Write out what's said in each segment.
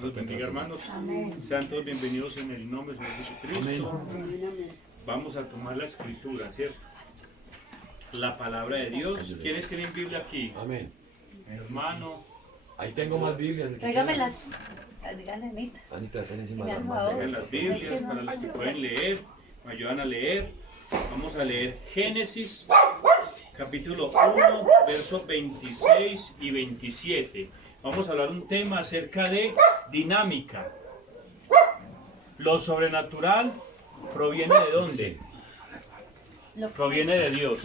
Los bendiga, hermanos. Sean todos bienvenidos en el nombre del Señor Jesucristo. Vamos a tomar la escritura, ¿cierto? La palabra de Dios. ¿Quiénes tienen Biblia aquí? Amén. Hermano. Ahí tengo más Biblias. Tráigamelas. Dígale, Anita. Anita, están encima de la Por mano. favor. Tengan las Biblias para los que pueden leer. Me ayudan a leer. Vamos a leer Génesis, capítulo 1, versos 26 y 27. Vamos a hablar un tema acerca de dinámica. Lo sobrenatural proviene de dónde? Proviene de Dios.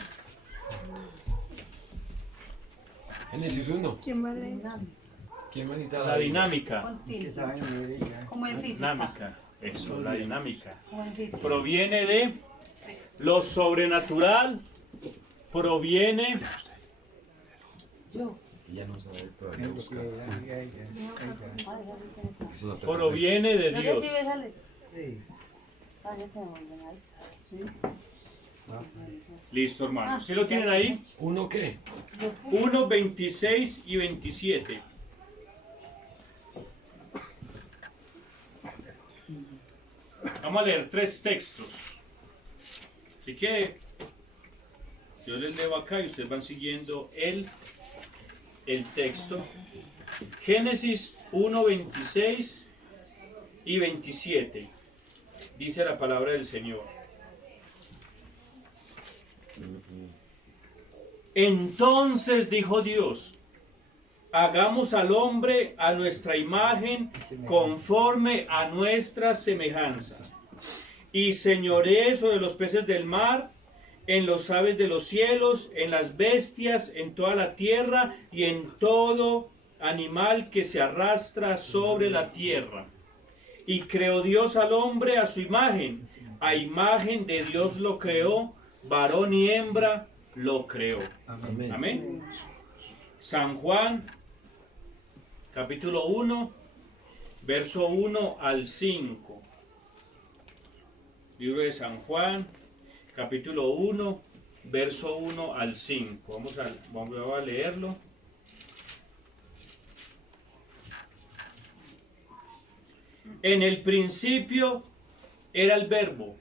Génesis 1. ¿Quién va a leer? ¿Quién manita? La dinámica. Como en física. Dinámica. Eso, la dinámica. Como en física. Proviene de lo sobrenatural. Proviene Ya no sabe todavía buscar. proviene de ¿No Dios. recibes, Ale? Ah, ya te devuelven ahí. Sí. Listo, hermano. ¿Sí lo tienen ahí? ¿Uno qué? 1, 26 y 27. Vamos a leer 3 textos. Así que yo les leo acá y ustedes van siguiendo el texto. Génesis 1, 26 y 27. Dice la palabra del Señor. Entonces dijo Dios: hagamos al hombre a nuestra imagen, conforme a nuestra semejanza, y señoree sobre los peces del mar, en los aves de los cielos, en las bestias, en toda la tierra y en todo animal que se arrastra sobre la tierra. Y creó Dios al hombre a su imagen, a imagen de Dios lo creó, varón y hembra lo creó. Amén. Amén. San Juan, capítulo 1, verso 1 al 5. Libro de San Juan, capítulo 1, verso 1 al 5. Vamos a leerlo. En el principio era el Verbo,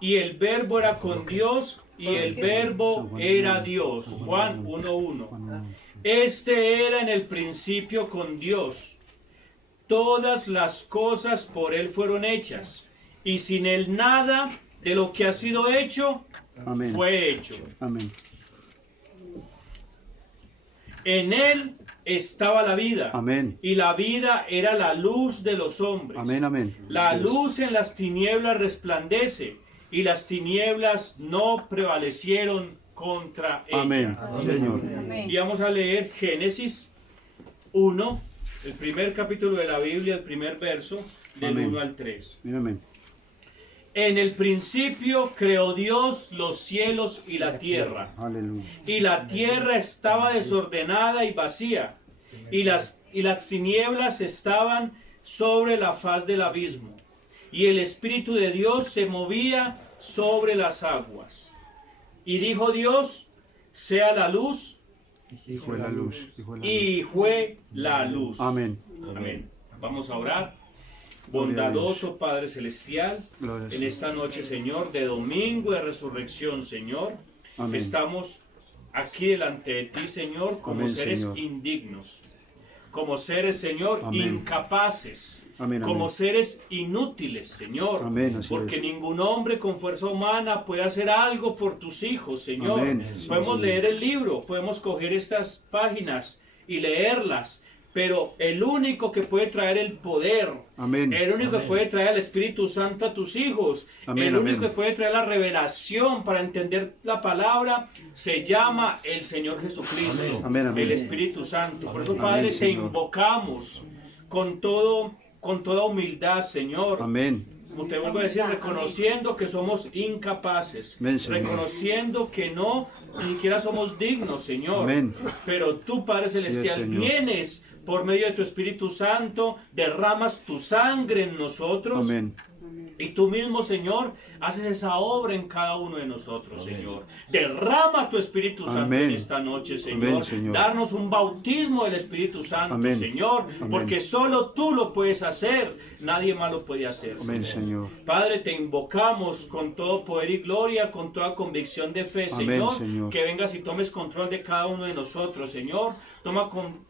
y el Verbo era con Dios, y el Verbo era Dios. Juan 1:1. Este era en el principio con Dios. Todas las cosas por Él fueron hechas, y sin Él nada de lo que ha sido hecho fue hecho. Amén. En Él estaba la vida. Amén. Y la vida era la luz de los hombres. Amén, amén. La luz en las tinieblas resplandece, y las tinieblas no prevalecieron contra ella. Amén. Señor. Y vamos a leer Génesis 1, el primer capítulo de la Biblia, el primer verso, del Amén. 1 al 3. Amén. En el principio creó Dios los cielos y la tierra. Aleluya. Y la tierra estaba desordenada y vacía, y las tinieblas estaban sobre la faz del abismo, y el Espíritu de Dios se movía sobre las aguas. Y dijo Dios: sea la luz, Y fue la luz. y fue la luz. Amén. Amén. Vamos a orar. Bondadoso Padre Celestial, Gloria a en Dios. esta noche, Señor, de domingo de resurrección, Señor, Amén. estamos aquí delante de ti, Señor, como Amén, seres Señor. indignos, como seres, Señor, Amén. incapaces, Amén, como amén. seres inútiles, Señor, Amén, así porque es. ningún hombre con fuerza humana puede hacer algo por tus hijos, Señor. Amén. Podemos Sí, leer el libro, podemos coger estas páginas y leerlas, pero el único que puede traer el poder, Amén. el único que puede traer el Espíritu Santo a tus hijos, Amén, el único amén. que puede traer la revelación para entender la palabra, se llama el Señor Jesucristo, Amén, amén. el Espíritu Santo. Por eso, Amén, Padre, te Señor. invocamos con toda humildad, Señor. Amén. Como te vuelvo a decir, reconociendo que somos incapaces, Amén, Señor. reconociendo que no, ni siquiera somos dignos, Señor. Amén. Pero tú, Padre Celestial, Señor. vienes por medio de tu Espíritu Santo, derramas tu sangre en nosotros Amén. Y tú mismo, Señor, haces esa obra en cada uno de nosotros, Amén. Señor. Derrama tu Espíritu Santo Amén. en esta noche, Señor. Amén, Señor. Darnos un bautismo del Espíritu Santo, Amén. Señor. Amén. Porque solo tú lo puedes hacer. Nadie más lo puede hacer, Amén, Señor. Padre, te invocamos con todo poder y gloria, con toda convicción de fe, Amén, Señor. Señor. Que vengas y tomes control de cada uno de nosotros, Señor. Toma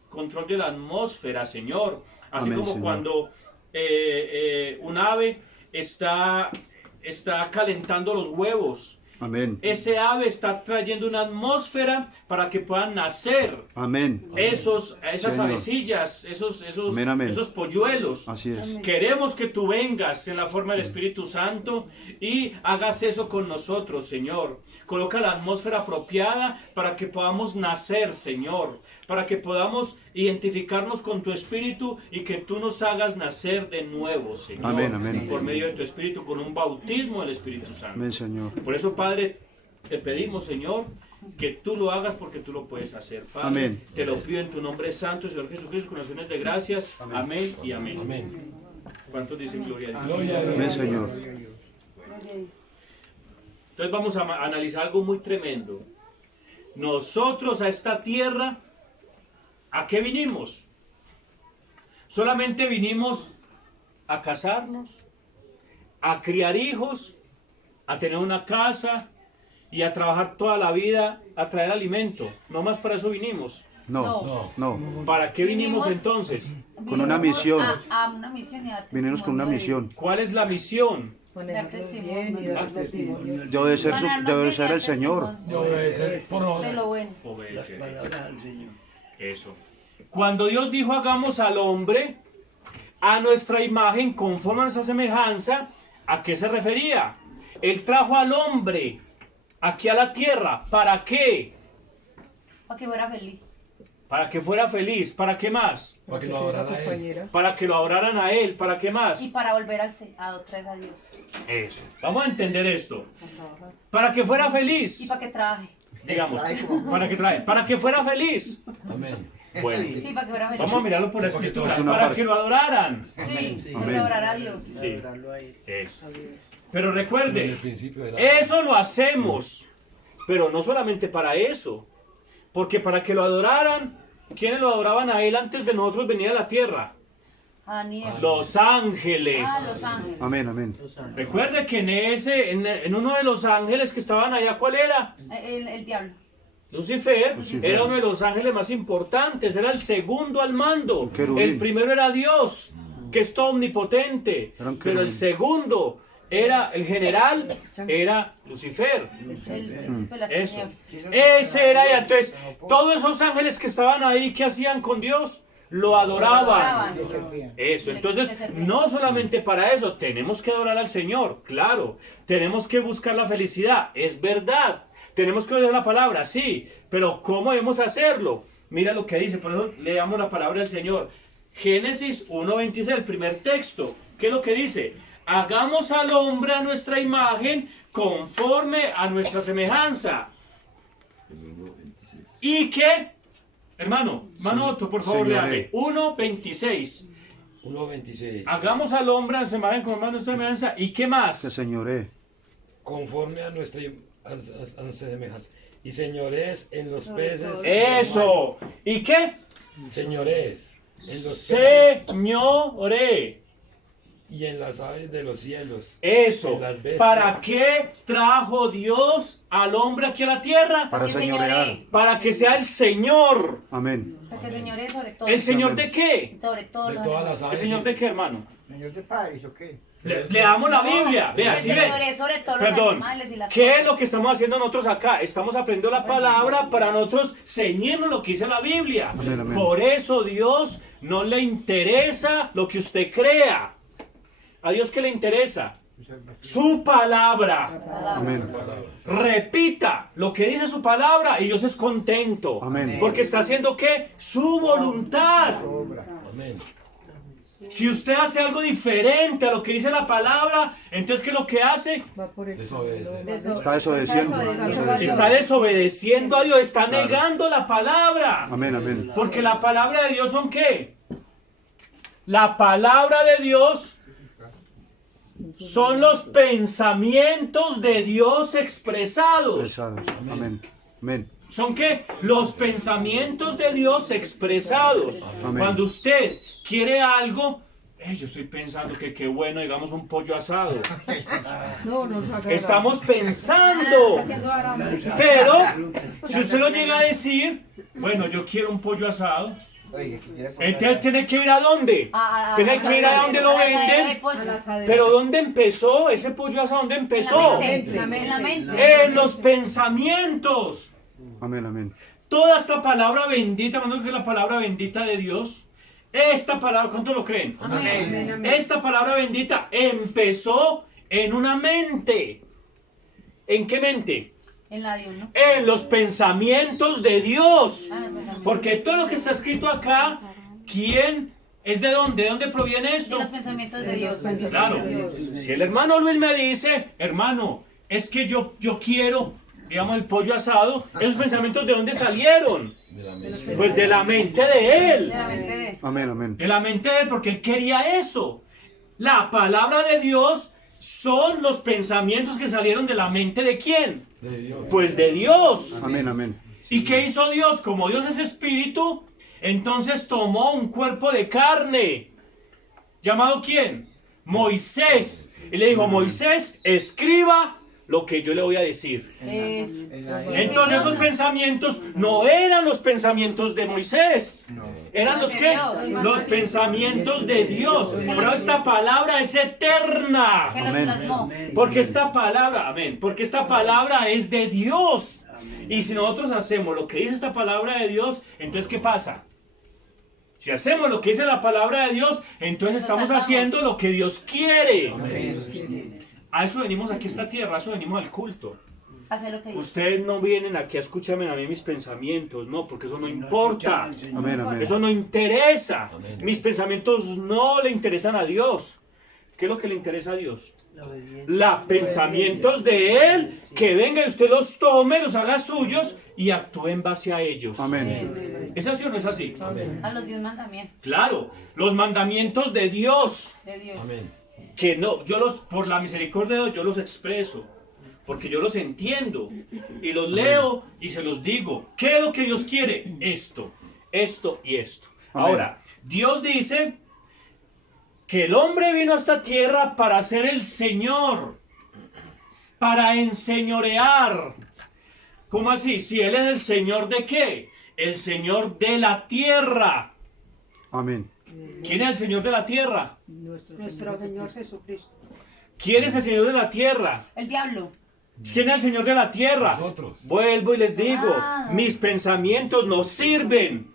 control de la atmósfera, Señor. Así Amén, como Señor. cuando un ave está calentando los huevos. Amén. Ese ave está trayendo una atmósfera para que puedan nacer Amén. esas Señor. avecillas, Amén, amén. esos polluelos. Así es. Queremos que tú vengas en la forma del Espíritu Santo y hagas eso con nosotros, Señor. Coloca la atmósfera apropiada para que podamos nacer, Señor. Para que podamos identificarnos con tu Espíritu y que tú nos hagas nacer de nuevo, Señor. Amén, amén. Por medio de tu Espíritu, con un bautismo del Espíritu Santo. Amén, Señor. Por eso, Padre, te pedimos, Señor, que tú lo hagas porque tú lo puedes hacer. Padre, Amén. te lo pido en tu nombre santo, Señor Jesucristo, con acciones de gracias. Amén y amén. Amén. ¿Cuántos dicen gloria a Dios? Gloria a Amén, Dios. Señor. Entonces vamos a analizar algo muy tremendo. Nosotros a esta tierra, ¿a qué vinimos? Solamente vinimos a casarnos, a criar hijos, a tener una casa y a trabajar toda la vida, a traer alimento. No más para eso vinimos. No, no. ¿Para qué vinimos entonces? Con una misión. A una misión y a dar Vinimos con una testimonio de- misión. ¿Cuál es la misión? Dar testimonio. dar testimonio De obedecer, Para darnos de obedecer vida, al Señor. testimonio Yo obedecer por de lo bueno. Obedecer. para hablar al Señor. Eso. Cuando Dios dijo hagamos al hombre a nuestra imagen, conforme a nuestra semejanza, ¿a qué se refería? Él trajo al hombre aquí a la tierra. ¿Para qué? Para que fuera feliz. Para que fuera feliz. ¿Para qué más? Para que lo adoraran a él. Para que lo adoraran a él. ¿Para qué más? Y para volver a otra vez a Dios. Eso. Vamos a entender esto. Para que fuera feliz. Y para que trabaje. Digamos. Para que trae. Para que fuera feliz. Amén. Bueno. Sí, para que fuera feliz. Vamos a mirarlo por la Sí, porque escritura. es una Para parte. que lo adoraran. Sí, Amén. para adorar a Dios. Sí. Eso. Pero En el recuerde, principio de la... eso lo hacemos, pero no solamente para eso, porque para que lo adoraran, ¿quiénes lo adoraban a él antes de nosotros venir a la tierra? Daniel. Los ángeles. Ah, los ángeles. Amén, amén. Recuerde que en uno de los ángeles que estaban allá, ¿cuál era? El diablo. Lucifer, Lucifer. era uno de los ángeles más importantes, era el segundo al mando. Querubín. El primero era Dios, que es todo omnipotente, Era un pero el querubín. segundo era el general, era Lucifer. Pues las Eso. tinieblas. Ese era, y entonces, todos esos ángeles que estaban ahí, ¿qué hacían con Dios? Lo adoraban. Eso, entonces, no solamente para eso, tenemos que adorar al Señor, claro. Tenemos que buscar la felicidad, es verdad. Tenemos que oír la palabra, sí, pero ¿cómo debemos hacerlo? Mira lo que dice, por eso leamos la palabra del Señor. Génesis 1:26, el primer texto. ¿Qué es lo que dice? Hagamos al hombre a nuestra imagen, conforme a nuestra semejanza. ¿Y qué? Hermano Otto, por favor, Señoré. léame. 1:26. 1:26. Hagamos al hombre a nuestra imagen, conforme a nuestra semejanza. ¿Y qué Que más? señoré. Conforme a nuestra semejanza. Y señores en los peces. Eso. ¿Y qué? Señores en los peces Señoré. y en las aves de los cielos. Eso. En las bestias. ¿Para qué trajo Dios al hombre aquí a la tierra? Para Que señorear. señoree. Para que sea el Señor. Amén. Para que señoree sobre todo. ¿El Señor de qué? Sobre todo. De los todas animales. las ¿El aves. Señor de qué, hermano? Señor de padres, ¿o qué? Leamos la Biblia. Vea, El ¿sí ve? Señor es sobre todos los Perdón. animales y las ¿Qué cosas. es lo que estamos haciendo nosotros acá? Estamos aprendiendo la palabra para nosotros ceñirnos lo que dice la Biblia. Amén, amén. Por eso Dios no le interesa lo que usted crea. ¿A Dios qué le interesa? Su palabra. Amén. Repita lo que dice su palabra y Dios es contento. Amén. Porque está haciendo ¿qué? Su voluntad. Amén. Si usted hace algo diferente a lo que dice la palabra, entonces ¿qué es lo que hace? Desobedecer. Está desobedeciendo. Está desobedeciendo a Dios, está negando la palabra. Amén, amén. Porque la palabra de Dios son ¿qué? La palabra de Dios son los pensamientos de Dios expresados. Expresados. Amén. Amén. ¿Son qué? Los pensamientos de Dios expresados. Amén. Cuando usted quiere algo, yo estoy pensando que qué bueno, digamos, un pollo asado. Estamos pensando. Pero, si usted lo llega a decir, bueno, yo quiero un pollo asado, Oiga, que quiera comer entonces tiene que ir a dónde? Tiene que ir a donde lo venden. Pero ¿dónde empezó ese pollo asado? ¿Dónde empezó? En la mente. En los pensamientos. Amén. Amén. Toda esta palabra bendita, ¿cuándo es la palabra bendita de Dios? Esta palabra, ¿cuánto lo creen? Amén. Esta palabra bendita empezó en una mente. ¿En qué mente? En la de uno. En los pensamientos de Dios. Porque todo lo que está escrito acá, ¿quién es de dónde? ¿De dónde proviene De esto? los pensamientos de Dios. Claro. Si el hermano Luis me dice, hermano, es que yo quiero, digamos, el pollo asado, ¿esos pensamientos de dónde salieron? De la mente. Pues de la mente de él. De la mente de. Amén. Amén. De la mente de él, porque él quería eso. La palabra de Dios son los pensamientos que salieron de la mente de quién? De Dios. Pues de Dios. Amén. Amén. ¿Y qué hizo Dios? Como Dios es espíritu, entonces tomó un cuerpo de carne. ¿Llamado quién? Moisés. Y le dijo, Moisés, escriba lo que yo le voy a decir. Entonces esos pensamientos no eran los pensamientos de Moisés. ¿Eran los qué? Los pensamientos de Dios. Pero esta palabra es eterna. Que los Amén. plasmó. Porque esta palabra, amén, porque esta palabra es de Dios. Y si nosotros hacemos lo que dice esta palabra de Dios, entonces ¿qué pasa? Si hacemos lo que dice la palabra de Dios, entonces estamos haciendo lo que Dios quiere. A eso venimos aquí a esta tierra, a eso venimos al culto. Hace lo que dice. Ustedes no vienen aquí a escucharme a mí mis pensamientos, no, porque eso no importa. Amén. Amén. Eso no interesa. Mis pensamientos no le interesan a Dios. ¿Qué es lo que le interesa a Dios? Los pensamientos de Él, que venga y usted los tome, los haga suyos y actúe en base a ellos. Amén. ¿Es así o no es así? A los 10 mandamientos Claro, los mandamientos de Dios, de Dios. Amén. que no, por la misericordia de Dios, yo los expreso, porque yo los entiendo y los leo y se los digo. ¿Qué es lo que Dios quiere? Esto, esto y esto. Amén. Ahora, Dios dice que el hombre vino a esta tierra para ser el Señor, para enseñorear. ¿Cómo así? Si Él es el Señor ¿de qué? El Señor de la tierra. Amén. ¿Quién es el Señor de la tierra? Nuestro Señor Jesucristo. ¿Quién es el Señor de la tierra? El diablo. ¿Quién es el Señor de la tierra? Nosotros. Vuelvo y les digo, Ah. mis pensamientos no sirven.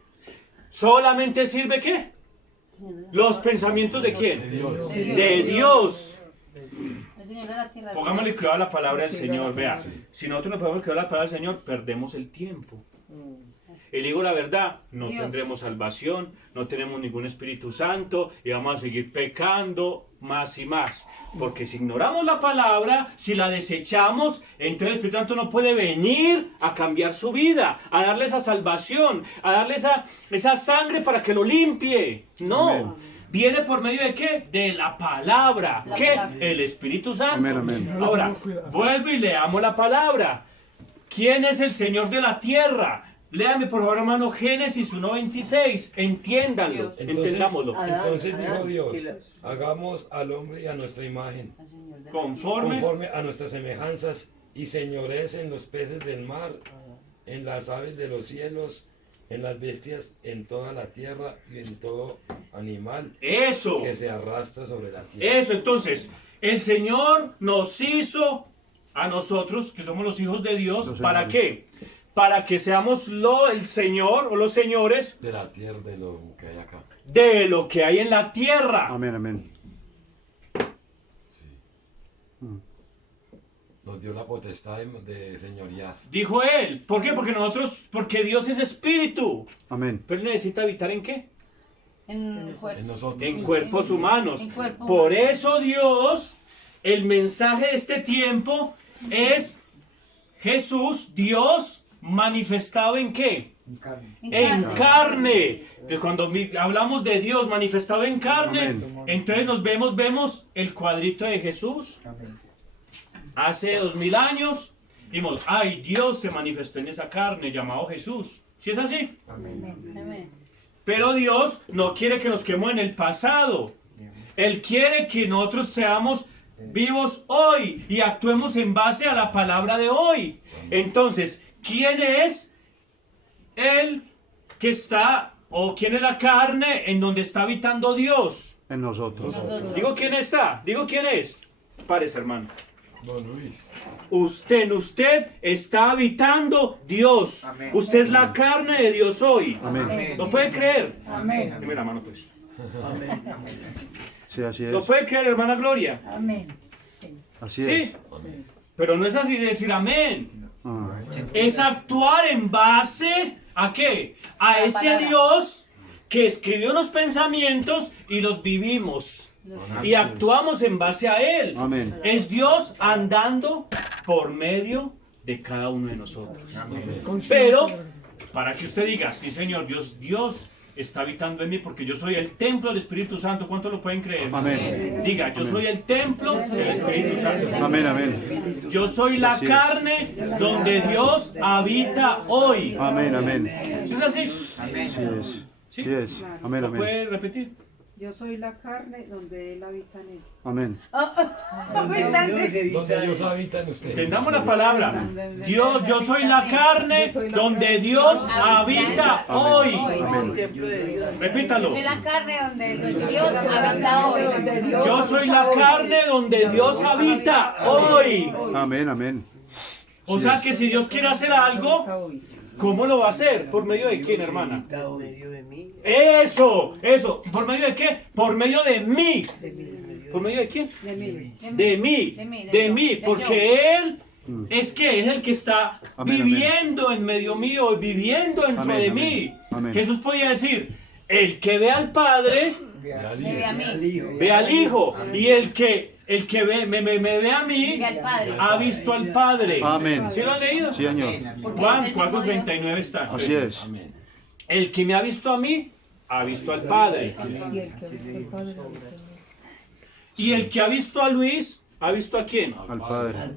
¿Solamente sirve qué? Los pensamientos de quién? De Dios. De Dios. El Señor de la tierra. Pongámosle cuidado a la palabra del Señor. Vea, si nosotros no ponemos cuidado a la palabra del Señor, perdemos el tiempo. Y le digo la verdad, no Dios. tendremos salvación, no tenemos ningún Espíritu Santo y vamos a seguir pecando más y más. Porque si ignoramos la palabra, si la desechamos, entonces el Espíritu Santo no puede venir a cambiar su vida, a darle esa salvación, a darle esa sangre para que lo limpie. No. Amén. ¿Viene por medio de qué? De la palabra. La ¿Qué? palabra. El Espíritu Santo. Amén, amén. Ahora, vuelvo y leamos la palabra. ¿Quién es el Señor de la tierra? Léame por favor, hermano, Génesis 1:26. Entiéndanlo, entendámoslo. Entonces dijo Dios, hagamos al hombre y a nuestra imagen, Conforme. a nuestras semejanzas, y señores en los peces del mar, en las aves de los cielos, en las bestias, en toda la tierra y en todo animal Eso. que se arrastra sobre la tierra. Eso, entonces, el Señor nos hizo a nosotros, que somos los hijos de Dios, Los ¿para señores. qué? Para que seamos el Señor o los señores De la tierra, de lo que hay acá. de lo que hay en la tierra. Amén. Amén. Nos dio la potestad de señorear. Dijo él. ¿Por qué? Porque Dios es espíritu. Amén. Pero él necesita habitar ¿en qué? En el cuerpo. En nosotros. En cuerpos humanos. En cuerpo Por humano. eso Dios, el mensaje de este tiempo es Jesús, Dios manifestado ¿en qué? En carne. En carne. Entonces, cuando hablamos de Dios manifestado en carne, Amén. entonces vemos el cuadrito de Jesús Amén. hace 2000 años. Dimos, ay, Dios se manifestó en esa carne llamado Jesús. ¿Sí es así? Amén. Pero Dios no quiere que nos quedemos en el pasado. Él quiere que nosotros seamos vivos hoy y actuemos en base a la palabra de hoy. Entonces, ¿quién es el que está, o quién es la carne en donde está habitando Dios? En nosotros. Digo, ¿quién está? Digo, ¿quién es? Párese, hermano. Don Luis. Usted está habitando Dios. Amén. Usted es la carne de Dios hoy. Amén. ¿Lo puede creer? Amén. Deme la mano, pues. Sí, así es. ¿Lo puede creer, hermana Gloria? Amén. Así Sí. es. Pero no es así de decir amén. Ah, Es actuar en base ¿a qué? A ese palabra. Dios que escribió los pensamientos y los vivimos. Y actuamos en base a Él. Amén. Es Dios andando por medio de cada uno de nosotros. Pero, para que usted diga, sí Señor, Dios está habitando en mí porque yo soy el templo del Espíritu Santo. ¿Cuánto lo pueden creer? Amén. Diga, yo soy el templo del Espíritu Santo. Amén, amén. Yo soy la Así es. carne donde Dios habita hoy. Amén, amén. ¿Sí es así? Sí es. Sí es. Amén, ¿Lo amén. puede repetir? Yo soy la carne donde Él habita en él. Amén. Donde Dios habita en usted. Entendamos la palabra. Yo soy la carne donde Dios habita hoy. Amén. Repítalo. Soy la carne donde Dios habita hoy. Yo soy la carne donde Dios habita hoy. Amén, amén. O sea que si Dios quiere hacer algo, ¿cómo lo va a hacer? ¿Por medio de quién, hermana? Eso. ¿Por medio de qué? Por medio de mí. ¿Por medio de quién? De mí. De mí, porque Él es el que está Amén, viviendo en medio mío, viviendo dentro Amén, de amén, mí. amén. Jesús podía decir, el que ve al Padre, Ve a mí. ve al Hijo, y el que me ve a mí, Ve al Padre. ha visto al Padre. Amén. ¿Sí lo han leído? Sí, señor. Juan 4:39 está. Así es. Amén. El que me ha visto a mí, ha visto al Padre. Y el que ha visto a Luis, ¿ha visto a quién? Al Padre. Al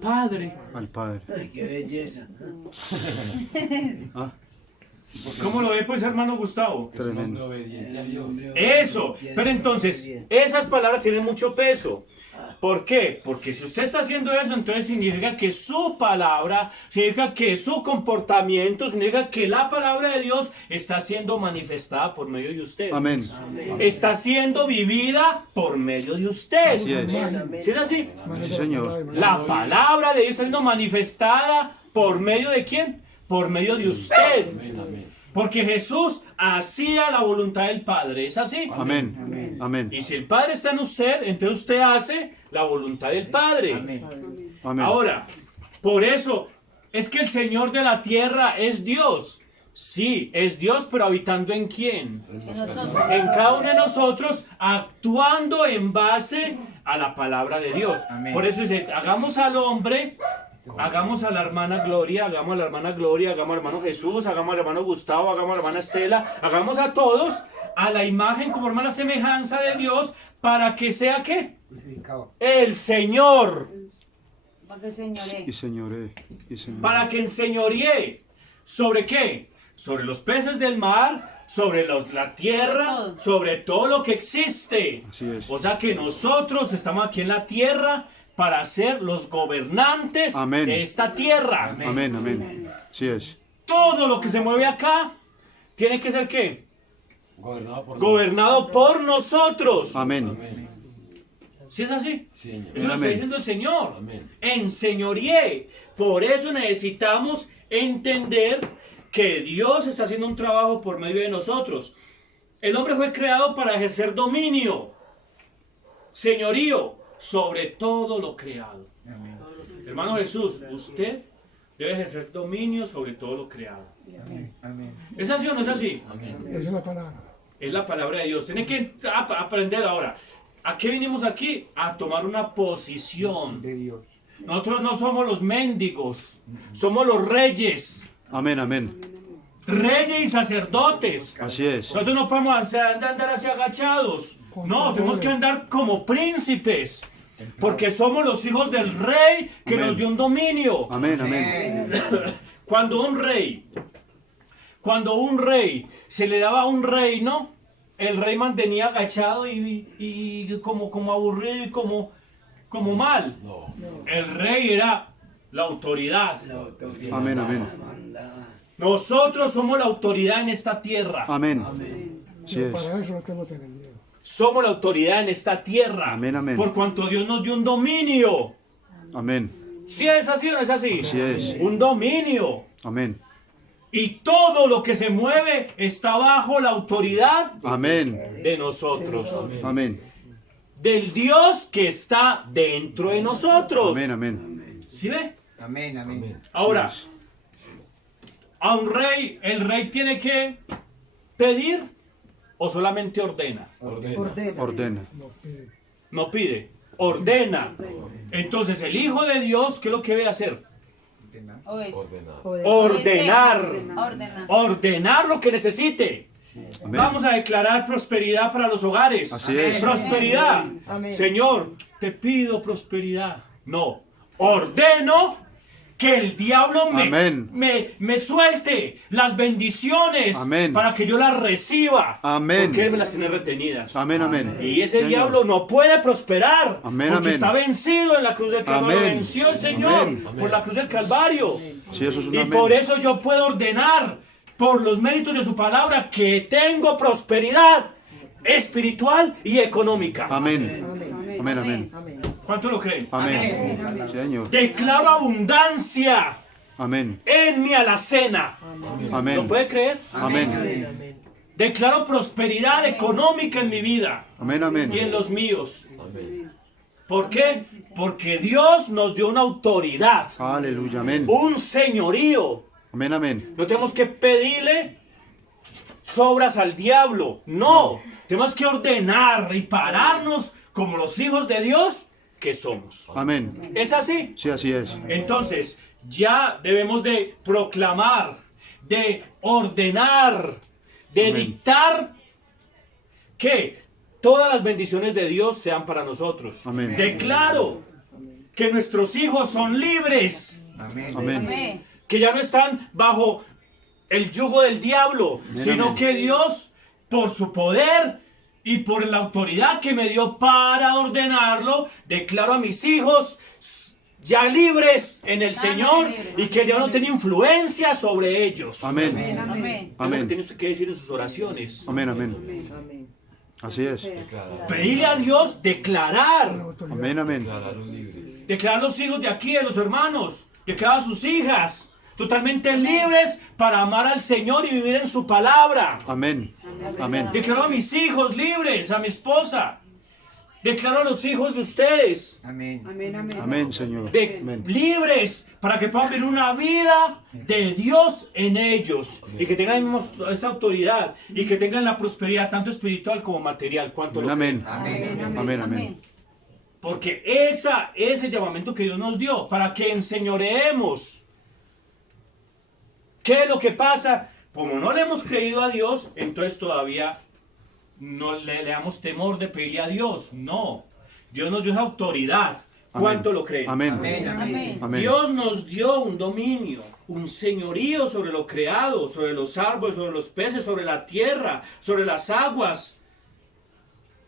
Padre. Al Padre. Qué belleza. Ah, ¿Cómo lo ve pues, hermano Gustavo? Es un hombre tremendo. obediente a Dios. Eso. Pero entonces, esas palabras tienen mucho peso. ¿Por qué? Porque si usted está haciendo eso, entonces significa que su palabra, significa que su comportamiento, significa que la palabra de Dios está siendo manifestada por medio de usted. Amén. Está siendo vivida por medio de usted. Así es. ¿Sí es así? Sí, señor. La palabra de Dios está siendo manifestada por medio de quién? Por medio de usted. Amén, amén. Porque Jesús hacía la voluntad del Padre. ¿Es así? Amén. Amén. Y si el Padre está en usted, entonces usted hace la voluntad del Padre. Amén. Amén. Ahora, por eso es que el Señor de la tierra es Dios. Sí, es Dios, pero habitando en quién? En cada uno de nosotros, actuando en base a la palabra de Dios. Amén. Por eso dice, hagamos al hombre, hagamos a la hermana Gloria, hagamos a la hermana Gloria, hagamos al hermano Jesús, hagamos al hermano Gustavo, hagamos a la hermana Estela, hagamos a todos a la imagen conforme a la semejanza de Dios, para que sea ¿qué? Crucificado. El Señor. Para que el Señor Y señoré. Y señoré. Para que enseñoree. ¿Sobre qué? Sobre los peces del mar, sobre la tierra, sobre todo lo que existe. Así es. O sea que nosotros estamos aquí en la tierra para ser los gobernantes Amén. de esta tierra. Amén, amén. Sí es. Todo lo que se mueve acá tiene que ser ¿qué? Gobernado por Gobernado por nosotros. Amén. Amén. ¿Sí es así? Sí, Señor. Eso lo está Amén. diciendo el Señor. Amén. Enseñoreé. Por eso necesitamos entender que Dios está haciendo un trabajo por medio de nosotros. El hombre fue creado para ejercer dominio, señorío, sobre todo lo creado. Amén. Hermano Jesús, usted debe ejercer dominio sobre todo lo creado. Amén. ¿Es así o no es así? Amén. Esa es la palabra. Es la palabra de Dios. Tiene que aprender ahora. ¿A qué vinimos aquí? A tomar una posición. De Dios. Nosotros no somos los mendigos, somos los reyes. Amén, amén. reyes y sacerdotes. Así es. Nosotros no podemos andar así agachados. No, tenemos que andar como príncipes. Porque somos los hijos del rey que Amén. nos dio un dominio. Amén, amén. Cuando un rey se le daba un reino, el rey mantenía agachado y como aburrido y como mal. No. El rey era la autoridad. Amén, amén. Nosotros somos la autoridad en esta tierra. Amén. Así es. Para eso no tenemos que tener miedo. Somos la autoridad en esta tierra. Amén, amén. Por cuanto Dios nos dio un dominio. Amén. ¿Sí es así o no es así? Así es. Un dominio. Amén. Y todo lo que se mueve está bajo la autoridad Amén. de nosotros. Amén. Del Dios que está dentro de nosotros. Amén, amén. ¿Sí ve? Amén, amén. Ahora, Así a un rey, el rey tiene que pedir o solamente ordena. Ordena. No Ordena. pide. No pide, ordena. Entonces el Hijo de Dios, ¿qué es lo que debe hacer? Ordenar. Ordenar. Ordena. Ordenar lo que necesite. Amén. Vamos a declarar prosperidad para los hogares. Así es. Prosperidad. Amén. Señor, te pido prosperidad. No, ordeno que el diablo Amén. me suelte las bendiciones Amén. para que yo las reciba. Amén. Porque él me las tiene retenidas. Amén, amén. Y ese Señor. diablo no puede prosperar. Amén, porque amén. está vencido en la cruz del Calvario. Amén. Venció el Señor Amén. por la cruz del Calvario. Sí, eso es un Y amén. por eso yo puedo ordenar, por los méritos de su palabra, que tengo prosperidad espiritual y económica. Amén. Amén. Amén, amén. Amén. ¿Cuánto lo creen? Amén. Señor. Declaro abundancia Amén. en mi alacena. ¿Lo Amén. puede creer? Amén. Declaro prosperidad económica en mi vida Amén, y en amén. los míos. Amén. ¿Por qué? Porque Dios nos dio una autoridad, Aleluya, amén. un señorío. Amén, amén. No tenemos que pedirle sobras al diablo. No, tenemos que ordenar y pararnos como los hijos de Dios que somos. Amén. ¿Es así? Sí, así es. Entonces, ya debemos de proclamar, de ordenar, de Amén. dictar que todas las bendiciones de Dios sean para nosotros. Amén. Declaro que nuestros hijos son libres, Amén. Amén. Amén. que ya no están bajo el yugo del diablo, Amén, sino amén. que Dios, por su poder y por la autoridad que me dio para ordenarlo, declaro a mis hijos ya libres en el Señor libres. y que ya no tiene influencia sobre ellos. Amén. Amén. Amén. Es lo que Amén. tiene usted que decir en sus oraciones. Amén, amén. Amén. Así es. Declarar. Pedirle a Dios declarar. Autoridad. Amén, amén. Declararlos libres. Declarar a los hijos de aquí, de los hermanos, declarar a sus hijas, totalmente libres para amar al Señor y vivir en su palabra. Amén. Amén. Declaro a mis hijos libres, a mi esposa. Declaro a los hijos de ustedes Amén. Amén. Amén. Amén, Señor. de libres para que puedan vivir una vida de Dios en ellos y que tengan esa autoridad y que tengan la prosperidad tanto espiritual como material. ¿Cuánto lo Amén. Amén. Amén, amén. Porque ese es el llamamiento que Dios nos dio, para que enseñoreemos. ¿Qué es lo que pasa? Como no le hemos creído a Dios, entonces todavía no le damos temor de pedirle a Dios. No, Dios nos dio esa autoridad. ¿Cuánto lo creen? Amén. Amén. Amén. Amén. Dios nos dio un dominio, un señorío sobre lo creado, sobre los árboles, sobre los peces, sobre la tierra, sobre las aguas.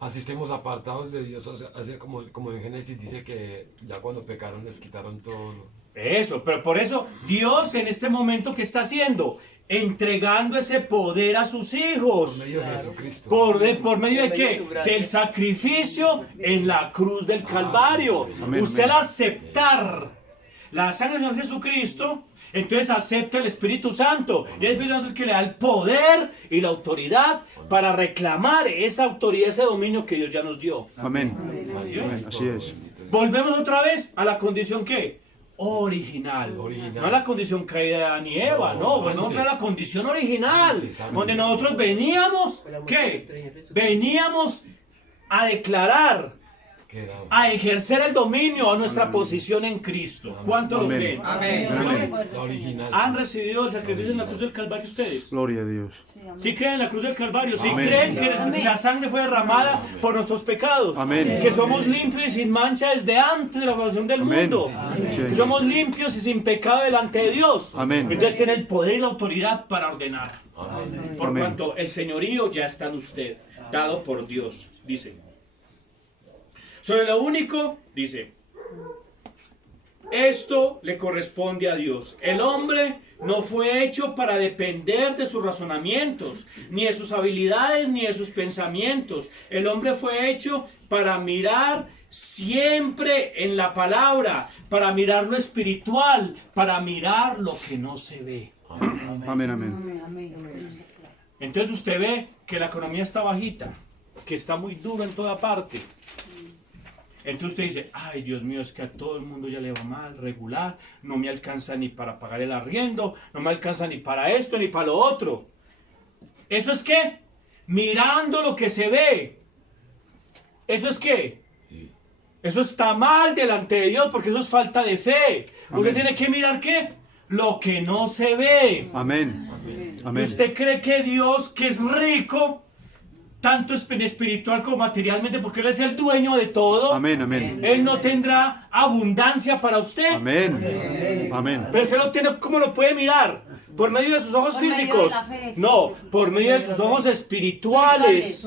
Así estemos apartados de Dios, o sea, así como en Génesis dice que ya cuando pecaron les quitaron todo. Eso, pero por eso Dios en este momento, ¿qué está haciendo? Entregando ese poder a sus Por hijos. medio de Jesucristo. ¿Por medio de qué? Del sacrificio en la cruz del Calvario. Amén, Usted amén. al aceptar la sangre del Señor Jesucristo, entonces acepta el Espíritu Santo. Y el Espíritu Santo es el que le da el poder y la autoridad para reclamar esa autoridad, ese dominio que Dios ya nos dio. Amén. ¿Sí? Amén. Así es. Volvemos otra vez a la condición que original. Original. No a la condición caída de Adán y Eva, no, volvemos a la condición original, Antes. donde nosotros veníamos, ¿qué? Veníamos a declarar Que era- a ejercer el dominio a nuestra posición en Cristo. ¿Cuánto lo Amén. creen? Amén. La original. ¿Han recibido el sacrificio en la cruz del Calvario ustedes? Gloria a Dios. ¿Sí creen en la cruz del Calvario? ¿Sí Amén. creen que la sangre fue derramada por nuestros pecados? Amén. Que somos limpios y sin mancha desde antes de la fundación del Amén. mundo. Sí. Que somos limpios y sin pecado delante de Dios. Amén. Entonces tiene el poder y la autoridad para ordenar. Por Amén. cuanto el señorío ya está en usted, dado por Dios. Dice. Sobre lo único, dice, esto le corresponde a Dios. El hombre no fue hecho para depender de sus razonamientos, ni de sus habilidades, ni de sus pensamientos. El hombre fue hecho para mirar siempre en la palabra, para mirar lo espiritual, para mirar lo que no se ve. Amén, amén. Entonces usted ve que la economía está bajita, que está muy duro en toda parte. Entonces usted dice, ay Dios mío, es que a todo el mundo ya le va mal, regular, no me alcanza ni para pagar el arriendo, no me alcanza ni para esto ni para lo otro. ¿Eso es qué? Mirando lo que se ve. ¿Eso es qué? Eso está mal delante de Dios porque eso es falta de fe. Usted Amén. tiene que mirar ¿qué? Lo que no se ve. Amén. Amén. ¿Usted cree que Dios, que es rico, tanto espiritual como materialmente, porque Él es el dueño de todo, Amén, amén. Él no tendrá abundancia para usted? Amén. Amén. Pero usted lo tiene, ¿cómo lo puede mirar? ¿Por medio de sus ojos Por medio de físicos? la fe. No, por medio de sus ojos espirituales.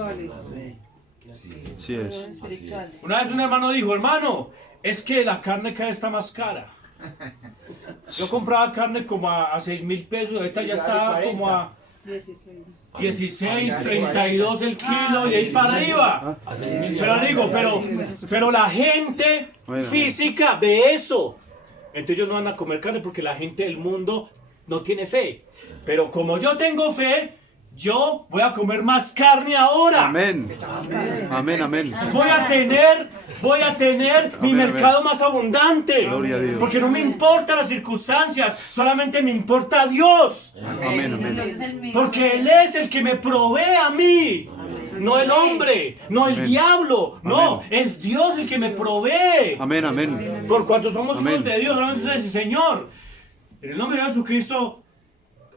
Así es. Espirituales. Una vez un hermano dijo, hermano, es que la carne cada vez está más cara. Yo compraba carne como a 6.000 pesos, ahorita ya está como a 16, 32 el kilo y ahí para arriba. Pero digo, pero la gente Bueno. física ve eso. Entonces ellos no van a comer carne porque la gente del mundo no tiene fe. Pero como yo tengo fe, yo voy a comer más carne ahora. Amén. Amén, amén. Voy a tener mi Amén, mercado amén. más abundante. Gloria a Dios. Porque no me importan las circunstancias, solamente me importa Dios. Amén, amén. Dios es el mismo. Porque Él es el que me provee a mí. No el hombre, no el Amén. diablo, no, Amén. es Dios el que me provee. Amén, amén. Por cuanto somos Amén. hijos de Dios, solamente dice, Señor, en el nombre de Jesucristo,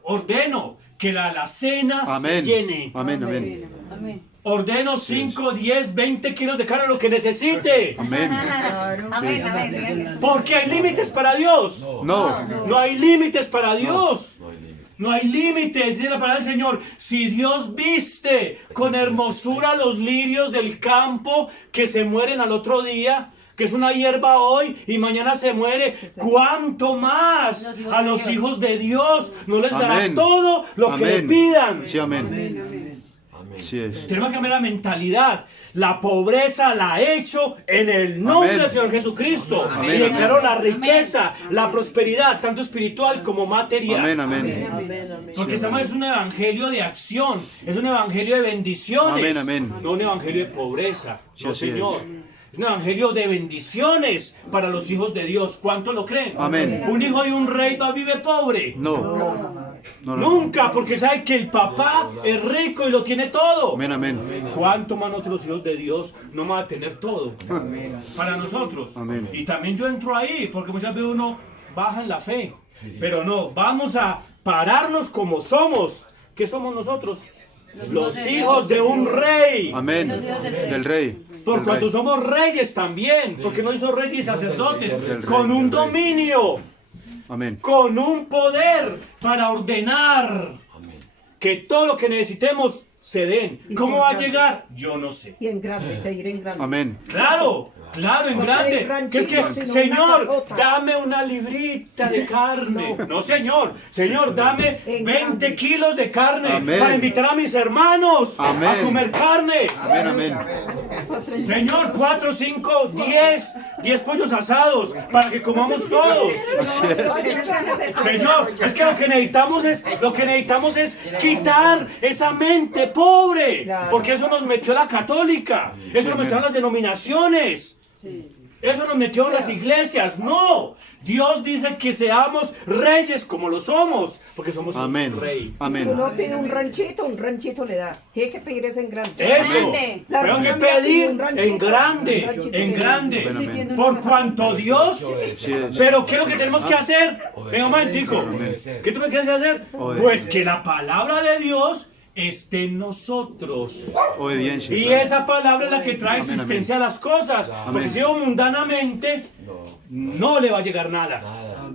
ordeno que la cena Amén. se llene. Amén, amén. Amén. Ordeno 5, 10, 20 kilos de carne, lo que necesite. Amén. Amén, amén. Porque hay límites para Dios. No. No hay límites para Dios. No hay límite. No hay límites, dice la palabra del Señor. Si Dios viste con hermosura los lirios del campo que se mueren al otro día, que es una hierba hoy y mañana se muere, ¿cuánto más a los hijos de Dios no les dará Amén. todo lo que le Amén. pidan? Sí, amén. Amén. Sí es. Tenemos que cambiar la mentalidad. La pobreza la ha hecho en el nombre Amén. del Señor Jesucristo. Amén. Y declaró la Amén. riqueza, la prosperidad, tanto espiritual como material. Amén, amén. Porque estamos es un evangelio de acción, es un evangelio de bendiciones, Amén, amén. no un evangelio de pobreza, Sí, no así Señor. es. Es un evangelio de bendiciones para los hijos de Dios. ¿Cuánto lo creen? Amén. ¿Un hijo de un rey vive pobre? No. No, no. Nunca, porque sabe que el papá es rico y lo tiene todo. Amén, amén. ¿Cuánto más nosotros hijos de Dios no van a tener todo para nosotros? Amén. Y también yo entro ahí, porque muchas veces uno baja en la fe. Pero no, vamos a pararnos como somos. ¿Qué somos nosotros? Los hijos de un rey. Amén. Del rey. Por Del cuanto rey. somos reyes también, porque no hizo reyes y sacerdotes, Del rey, con un del rey. dominio, Amén. con un poder para ordenar Amén. que todo lo que necesitemos se den. ¿Cómo va a llegar? Yo no sé. Y en grande, te iré en grande. Amén. Claro, claro, en Porque grande. hay Que es que, ranchitos, sino Señor, una casota. dame una librita de carne. No, Señor. Señor, dame En 20 grande. kilos de carne Amén. para invitar a mis hermanos a Amén. comer carne. Amén, amén. Señor, 4, 5, 10 pollos asados para que comamos todos. Así es. Señor, es que lo que necesitamos es quitar esa mente pobre, porque eso nos metió la católica, eso nos metió a las denominaciones. Eso nos metió en las iglesias. No. Dios dice que seamos reyes como lo somos, porque somos Amén. un rey. Si Amén. uno pide un ranchito le da. Tiene que pedir ese en grande. Eso. Grande. La Tengo que hermana pedir pide un ranchito. en grande, Un ranchito en de- grande. Amén. Por cuanto Dios. Obedecer. Sí es. Pero ¿qué es lo que tenemos que hacer? Obedecer. Venga un momentico. Obedecer. ¿Qué tú me quieres hacer? Obedecer. Pues que la palabra de Dios esté en nosotros. Obediencia. Y claro. esa palabra es la que trae Amén, existencia a las cosas. Porque Amén. si o mundanamente no le va a llegar nada. Nada.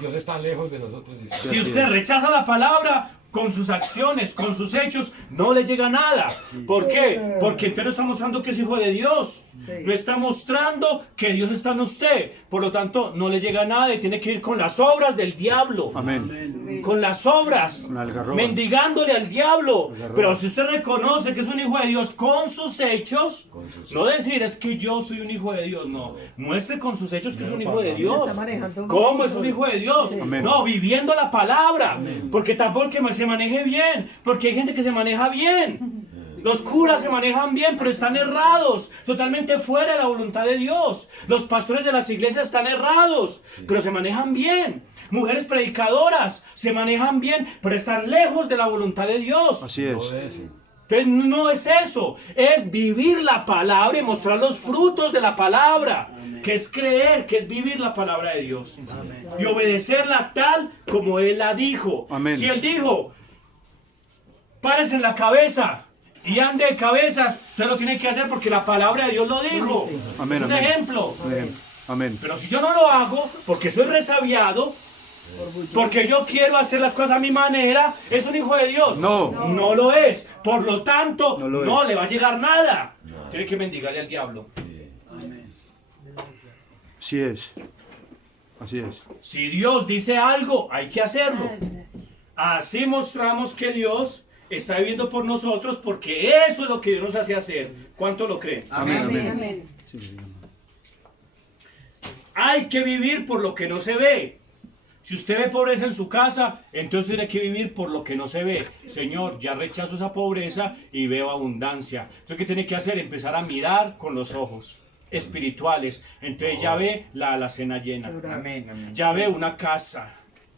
Dios está lejos de nosotros. y- Si usted rechaza la palabra con sus acciones, con sus hechos, no le llega nada. ¿Por qué? Porque entero está mostrando que es hijo de Dios. No está mostrando que Dios está en usted. Por lo tanto, no le llega nada y tiene que ir con las obras del diablo. Amén. Con las obras, Con algarrobas. mendigándole al diablo. Algarrobas. Pero si usted reconoce que es un hijo de Dios con sus hechos, no decir es que yo soy un hijo de Dios, no. Muestre con sus hechos que es un hijo de Dios. está manejando ¿Cómo bien. es un hijo de Dios? Amén. No, viviendo la palabra. Porque tampoco que se maneje bien, porque hay gente que se maneja bien. Los curas se manejan bien, pero están errados, totalmente fuera de la voluntad de Dios. Los pastores de las iglesias están errados, pero se manejan bien. Mujeres predicadoras se manejan bien, pero están lejos de la voluntad de Dios. Así es. Obedecen. Entonces no es eso, es vivir la palabra y mostrar los frutos de la palabra, que es creer, que es vivir la palabra de Dios. Y obedecerla tal como Él la dijo. Amén. Si Él dijo, párese en la cabeza y ande de cabezas, usted lo tiene que hacer porque la palabra de Dios lo dijo. Amén, Es un amén. ejemplo. Amén. Amén. Pero si yo no lo hago, porque soy resabiado, porque yo quiero hacer las cosas a mi manera, ¿es un hijo de Dios? No. No lo es. Por lo tanto, No lo no es. le va a llegar nada. Tiene que mendigarle al diablo. Así es. Así es. Si Dios dice algo, hay que hacerlo. Así mostramos que Dios está viviendo por nosotros, porque eso es lo que Dios nos hace hacer. ¿Cuánto lo creen? Amén. Amén. Amén. Sí, sí, sí. Hay que vivir por lo que no se ve. Si usted ve pobreza en su casa, entonces tiene que vivir por lo que no se ve. Señor, ya rechazo esa pobreza y veo abundancia. Entonces, ¿qué tiene que hacer? Empezar a mirar con los ojos espirituales. Entonces ya ve la alacena llena. Amén, amén. Ya ve una casa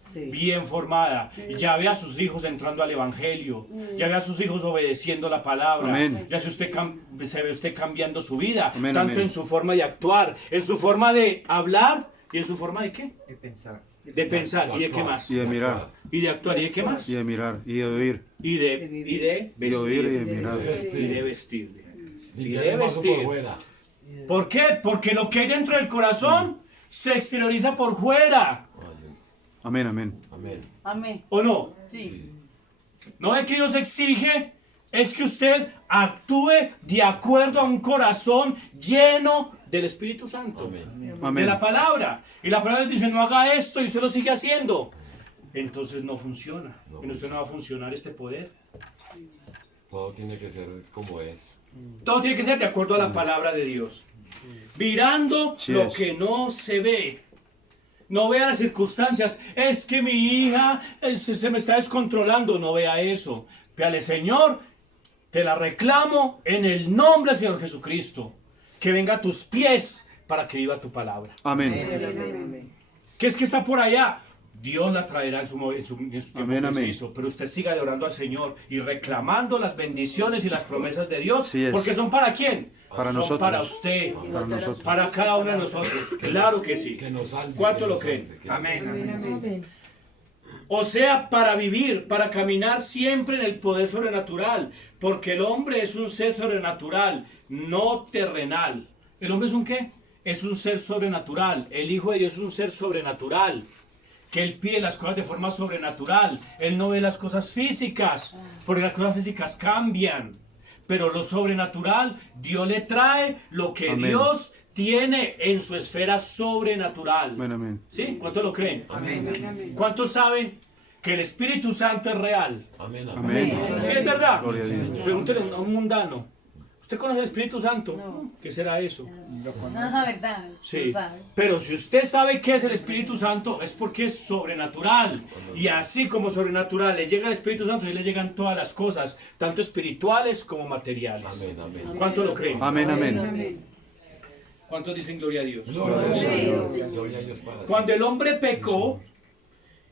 Sí. bien formada. Ya ve a sus hijos entrando al evangelio. Ya ve a sus hijos obedeciendo la palabra. Amén. Ya se ve usted cambiando su vida. Amén, tanto amén. en su forma de actuar, en su forma de hablar y en su forma de qué? De pensar. De pensar. ¿Y de qué más? Y de mirar. Y de actuar. ¿Y de qué más? Y de mirar. Y de oír. Y de Y de oír y de vestir. mirar. Y de vestir. Y Limpiar de el vaso por vestir. fuera. ¿Por qué? Porque lo que hay dentro del corazón se exterioriza por fuera. Amén. Amén. Amén. Amén. ¿O no? Sí. No es que Dios exige, es que usted actúe de acuerdo a un corazón lleno del Espíritu Santo, Amén. de Amén. la palabra. Y la palabra dice, no haga esto y usted lo sigue haciendo. Entonces no funciona. En usted no va a funcionar este poder. Todo tiene que ser como es. Todo tiene que ser de acuerdo a la palabra de Dios. Mirando Sí lo es. que no se ve. No vea las circunstancias. Es que mi hija se me está descontrolando. No vea eso. Véale, Señor, te la reclamo en el nombre del Señor Jesucristo. Que venga a tus pies para que viva tu palabra. Amén. ¿Qué es que está por allá? Dios la traerá en su tiempo Amén, amén. preciso. Pero usted siga orando al Señor y reclamando las bendiciones y las promesas de Dios. Sí es. Porque son para quién? Para son nosotros. para usted. Para nosotros. Para cada uno de nosotros. Claro que sí. Que nos salve. ¿Cuánto que lo nos creen? salve, que- Amén, amén. Amén. O sea, para vivir, para caminar siempre en el poder sobrenatural. Porque el hombre es un ser sobrenatural, no terrenal. ¿El hombre es un qué? Es un ser sobrenatural. El Hijo de Dios es un ser sobrenatural. Que Él pide las cosas de forma sobrenatural. Él no ve las cosas físicas, porque las cosas físicas cambian. Pero lo sobrenatural, Dios le trae lo que Amén. Dios tiene en su esfera sobrenatural. Amén. Amén. ¿Sí? ¿Cuántos lo creen? Amén. ¿Cuántos saben que el Espíritu Santo es real? Amén. Amén. ¿Sí es verdad? Gloria a Dios. Pregúntele a un mundano. ¿Usted conoce el Espíritu Santo? No. ¿Qué será eso? Ah, verdad. Sí. Tú sabes. Pero si usted sabe qué es el Espíritu Santo, es porque es sobrenatural. Y así como sobrenatural le llega el Espíritu Santo y le llegan todas las cosas, tanto espirituales como materiales. Amén. Amén. ¿Cuánto lo creen? Amén. Amén. ¿Cuántos dicen gloria a Dios? Gloria a Dios. Gloria a Dios para Cuando el hombre pecó,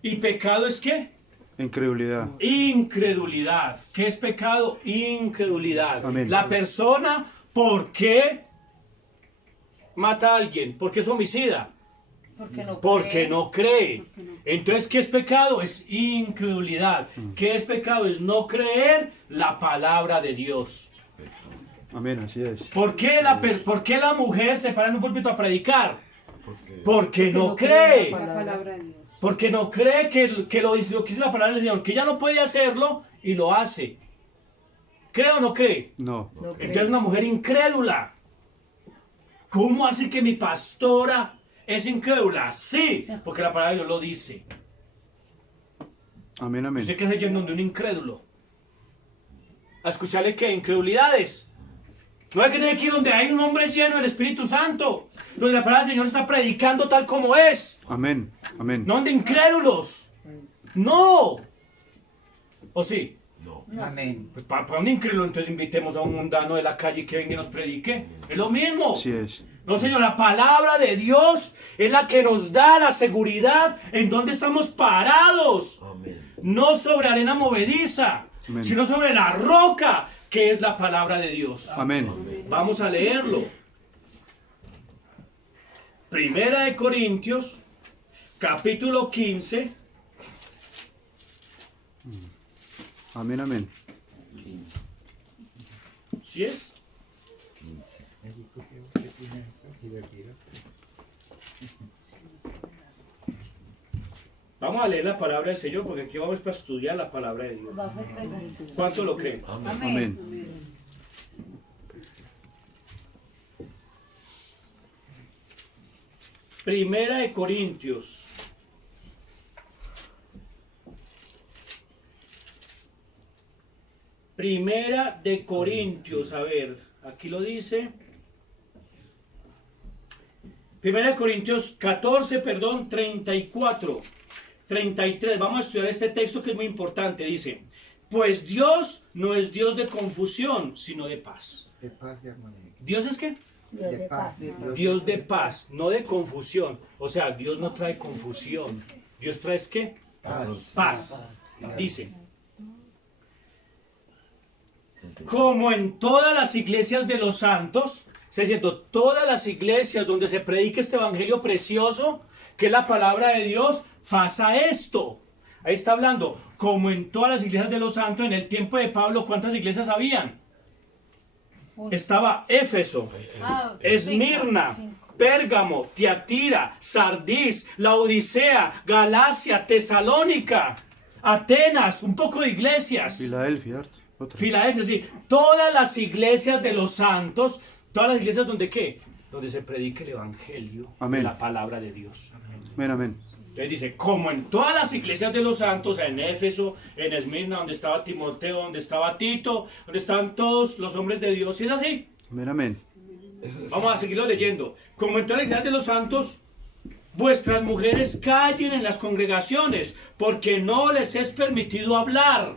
¿y pecado es qué? Incredulidad. Incredulidad. ¿Qué es pecado? Incredulidad. Amén. La persona, ¿por qué mata a alguien? ¿Por qué es homicida? Porque no cree. Entonces, ¿qué es pecado? Es incredulidad. ¿Qué es pecado? Es no creer la palabra de Dios. Amén, así es. ¿Por qué la mujer se para en un púlpito a predicar? Porque no cree cree. la palabra de Dios. Porque no cree que lo dice la palabra del Señor, que ella no puede hacerlo y lo hace. ¿Cree o no cree? No. Entonces es una mujer incrédula. ¿Cómo hace que mi pastora es incrédula? Sí, porque la palabra de Dios lo dice. Amén, amén. ¿Usted qué se llena de un incrédulo? ¿A escucharle qué? Incredulidades. No hay que tener que ir donde hay un hombre lleno del Espíritu Santo, donde la palabra del Señor está predicando tal como es. Amén, amén. No de incrédulos. No. ¿O sí? Amén. Pues para un incrédulo, entonces invitemos a un mundano de la calle que venga y nos predique. Es lo mismo. Así es. No, Señor, la palabra de Dios es la que nos da la seguridad en donde estamos parados. Amén. No sobre arena movediza, Amén. sino sobre la roca que es la palabra de Dios. Amén. Vamos a leerlo. Primera de Corintios, capítulo 15. Amén, amén. ¿Sí es? 15. Vamos a leer la palabra del Señor porque aquí vamos para estudiar la palabra de Dios. ¿Cuánto lo creen? Amén. Primera de Corintios. Primera de Corintios, a ver, aquí lo dice. Primera de Corintios 14, perdón, 34, 33. Vamos a estudiar este texto que es muy importante. Dice, pues Dios no es Dios de confusión, sino de paz. De paz, hermano. ¿Dios es qué? Dios de paz. Dios de paz, no de confusión. O sea, Dios no trae confusión. Dios trae ¿qué? Paz. Dice, como en todas las iglesias de los santos, es decir, todas las iglesias donde se predica este evangelio precioso, que es la palabra de Dios, pasa esto. Ahí está hablando, como en todas las iglesias de los santos, en el tiempo de Pablo, ¿cuántas iglesias habían? Estaba Éfeso, Esmirna, Pérgamo, Tiatira, Sardis, Laodicea, Galacia, Tesalónica, Atenas, un poco de iglesias. Filadelfia, otra. Filadelfia, sí. Todas las iglesias de los santos, todas las iglesias donde ¿qué? Donde se predica el evangelio, Amén. la palabra de Dios. Amén, amén. Entonces dice, como en todas las iglesias de los santos, en Éfeso, en Esmirna, donde estaba Timoteo, donde estaba Tito, donde estaban todos los hombres de Dios. ¿Sí es así? Amén, amén. Vamos a seguirlo leyendo. Como en todas las iglesias de los santos, vuestras mujeres callen en las congregaciones, porque no les es permitido hablar,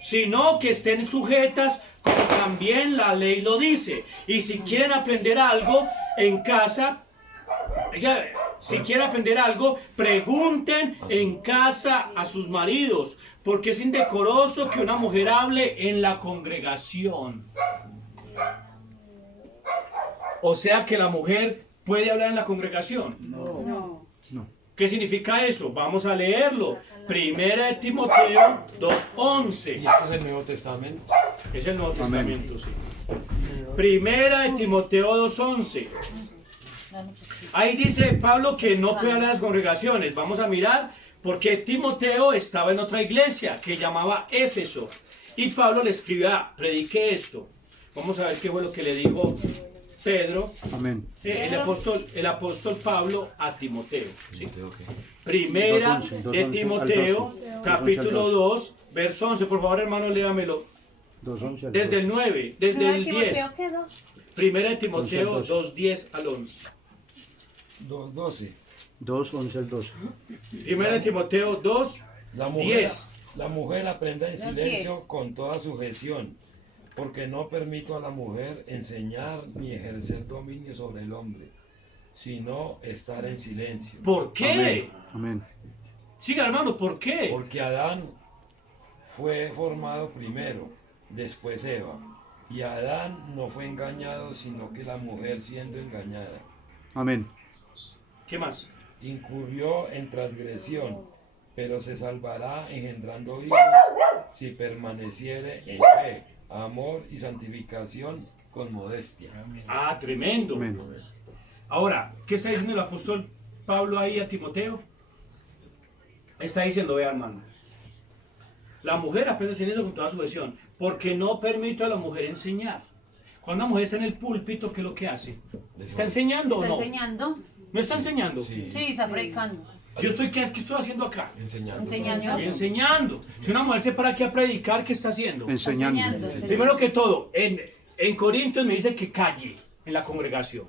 sino que estén sujetas, como también la ley lo dice. Y si quieren aprender algo en casa, si quieren aprender algo, pregunten en casa a sus maridos, porque es indecoroso que una mujer hable en la congregación. O sea que la mujer puede hablar en la congregación. No. ¿Qué significa eso? Vamos a leerlo. Primera de Timoteo 2:11. Y esto es el Nuevo Testamento. Es el Nuevo Amén. Testamento, sí. Primera de Timoteo 2:11. Ahí dice Pablo que no puede hablar en las congregaciones. Vamos a mirar porque Timoteo estaba en otra iglesia que llamaba Éfeso. Y Pablo le escribía, predique esto. Vamos a ver qué fue lo que le dijo Pedro, Amén. el apóstol Pablo a Timoteo. ¿sí? Ok. Primera 2:11, de 2:11 Timoteo, al 12. capítulo 2, verso 11. Por favor, hermano, léamelo. 2:11 al Desde el 12. 9, desde el 10. Primera de Timoteo 11 al 12. 2:10 al 11. 2:12. 2:11 al 12. Primera de Timoteo 2, La mujer, 10. la mujer aprenda en silencio con toda sujeción, Porque no permito a la mujer enseñar ni ejercer dominio sobre el hombre, sino estar en silencio. ¿Por qué? Amén. Siga, hermano, ¿por qué? Porque Adán fue formado primero, después Eva. Y Adán no fue engañado, sino que la mujer siendo engañada Amén. ¿Qué más? incurrió en transgresión, pero se salvará engendrando hijos si permaneciere en fe, amor y santificación con modestia. Ah, tremendo. Amén. Ahora, ¿qué está diciendo el apóstol Pablo ahí a Timoteo? Está diciendo, vea, hermano, la mujer aprende a enseñar con toda sujeción, porque no permito a la mujer enseñar. Cuando una mujer está en el púlpito, ¿qué es lo que hace? ¿Está enseñando o ¿Está no? enseñando? ¿No está enseñando? Sí, Sí, está predicando. Yo estoy, ¿qué es que estoy haciendo acá? enseñando. Enseñando. Estoy enseñando. Si una mujer se para aquí a predicar, ¿qué está haciendo? Enseñando. Primero que todo, en Corintios me dice que calle en la congregación.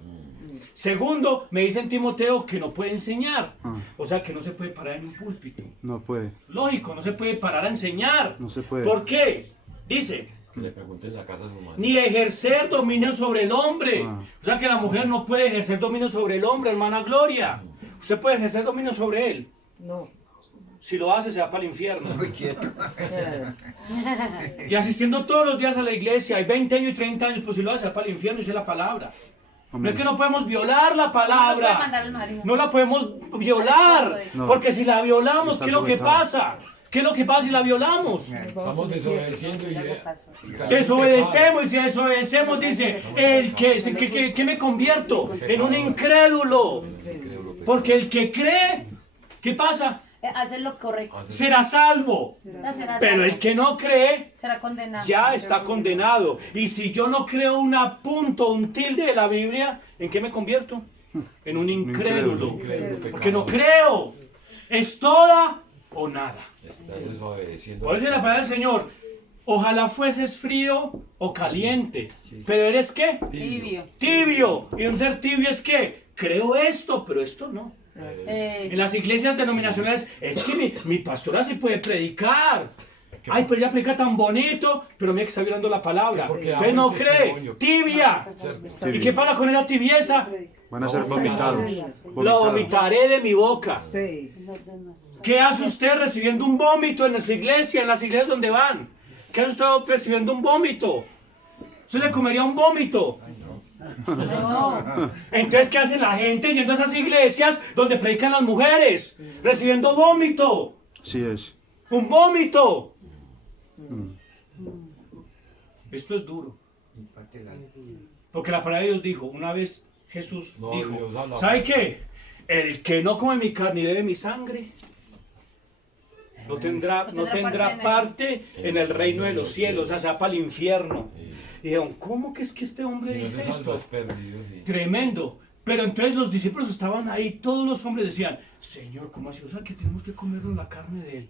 Segundo, me dice en Timoteo que no puede enseñar. Ah. O sea, que no se puede parar en un púlpito. No puede. Lógico, no se puede parar a enseñar. No se puede. ¿Por qué? Dice, Que le pregunten en la casa a su madre. ni ejercer dominio sobre el hombre. Ah. O sea que la mujer no puede ejercer dominio sobre el hombre, hermana Gloria. Usted puede ejercer dominio sobre él. No. Si lo hace, se va para el infierno. Muy quieto. Y asistiendo todos los días a la iglesia, hay 20 años y 30 años, pues si lo hace, se va para el infierno y dice la palabra. No Amén. es que no podemos violar la No puede mandar palabra. al marido. No la podemos violar. No. Porque si la violamos, Está ¿qué es lo que sujetada. pasa? ¿Qué es lo que pasa si la violamos? Estamos desobedeciendo y Desobedecemos y si desobedecemos dice, ¿qué me convierto? En un incrédulo. Porque el que cree, ¿qué pasa? Hacer lo correcto. Será salvo. Será Pero el que no cree, será condenado. ya está condenado. Y si yo no creo un punto, un tilde de la Biblia, ¿en qué me convierto? En un incrédulo. Porque no creo. Es toda o nada. Está desobedeciendo. Por eso es la palabra del Señor. Ojalá fueses frío o caliente. Pero eres ¿qué? Tibio. Tibio. Y un ser tibio es ¿qué? Creo esto, pero esto no. En las iglesias denominacionales, es que mi pastora sí puede predicar. Ay, pero ella predica tan bonito, pero mira que está violando la palabra. Porque Usted no da un cree, testimonio. tibia. ¿Y qué pasa con esa tibieza? Van a ser vomitados. La Vomitados. vomitaré de mi boca. Sí. ¿Qué hace usted recibiendo un vómito en nuestra iglesia, en las iglesias donde van? ¿Qué hace usted recibiendo un vómito? ¿Usted le comería un vómito? No. Entonces, ¿qué hace la gente yendo a esas iglesias donde predican las mujeres? Recibiendo vómito. Sí es. ¡Un vómito! Esto es duro. Porque la palabra de Dios dijo, una vez Jesús No, dijo, Dios habla. ¿sabe qué? El que no come mi carne y bebe mi sangre, no tendrá parte en el reino de los cielos, o sea, se va para el infierno. Y dijeron, ¿cómo que es que este hombre Si no dice se esto? salva, es perdido. Sí. Tremendo. Pero entonces los discípulos estaban ahí, todos los hombres decían, Señor, ¿cómo así? O sea, que tenemos que comernos la carne de él.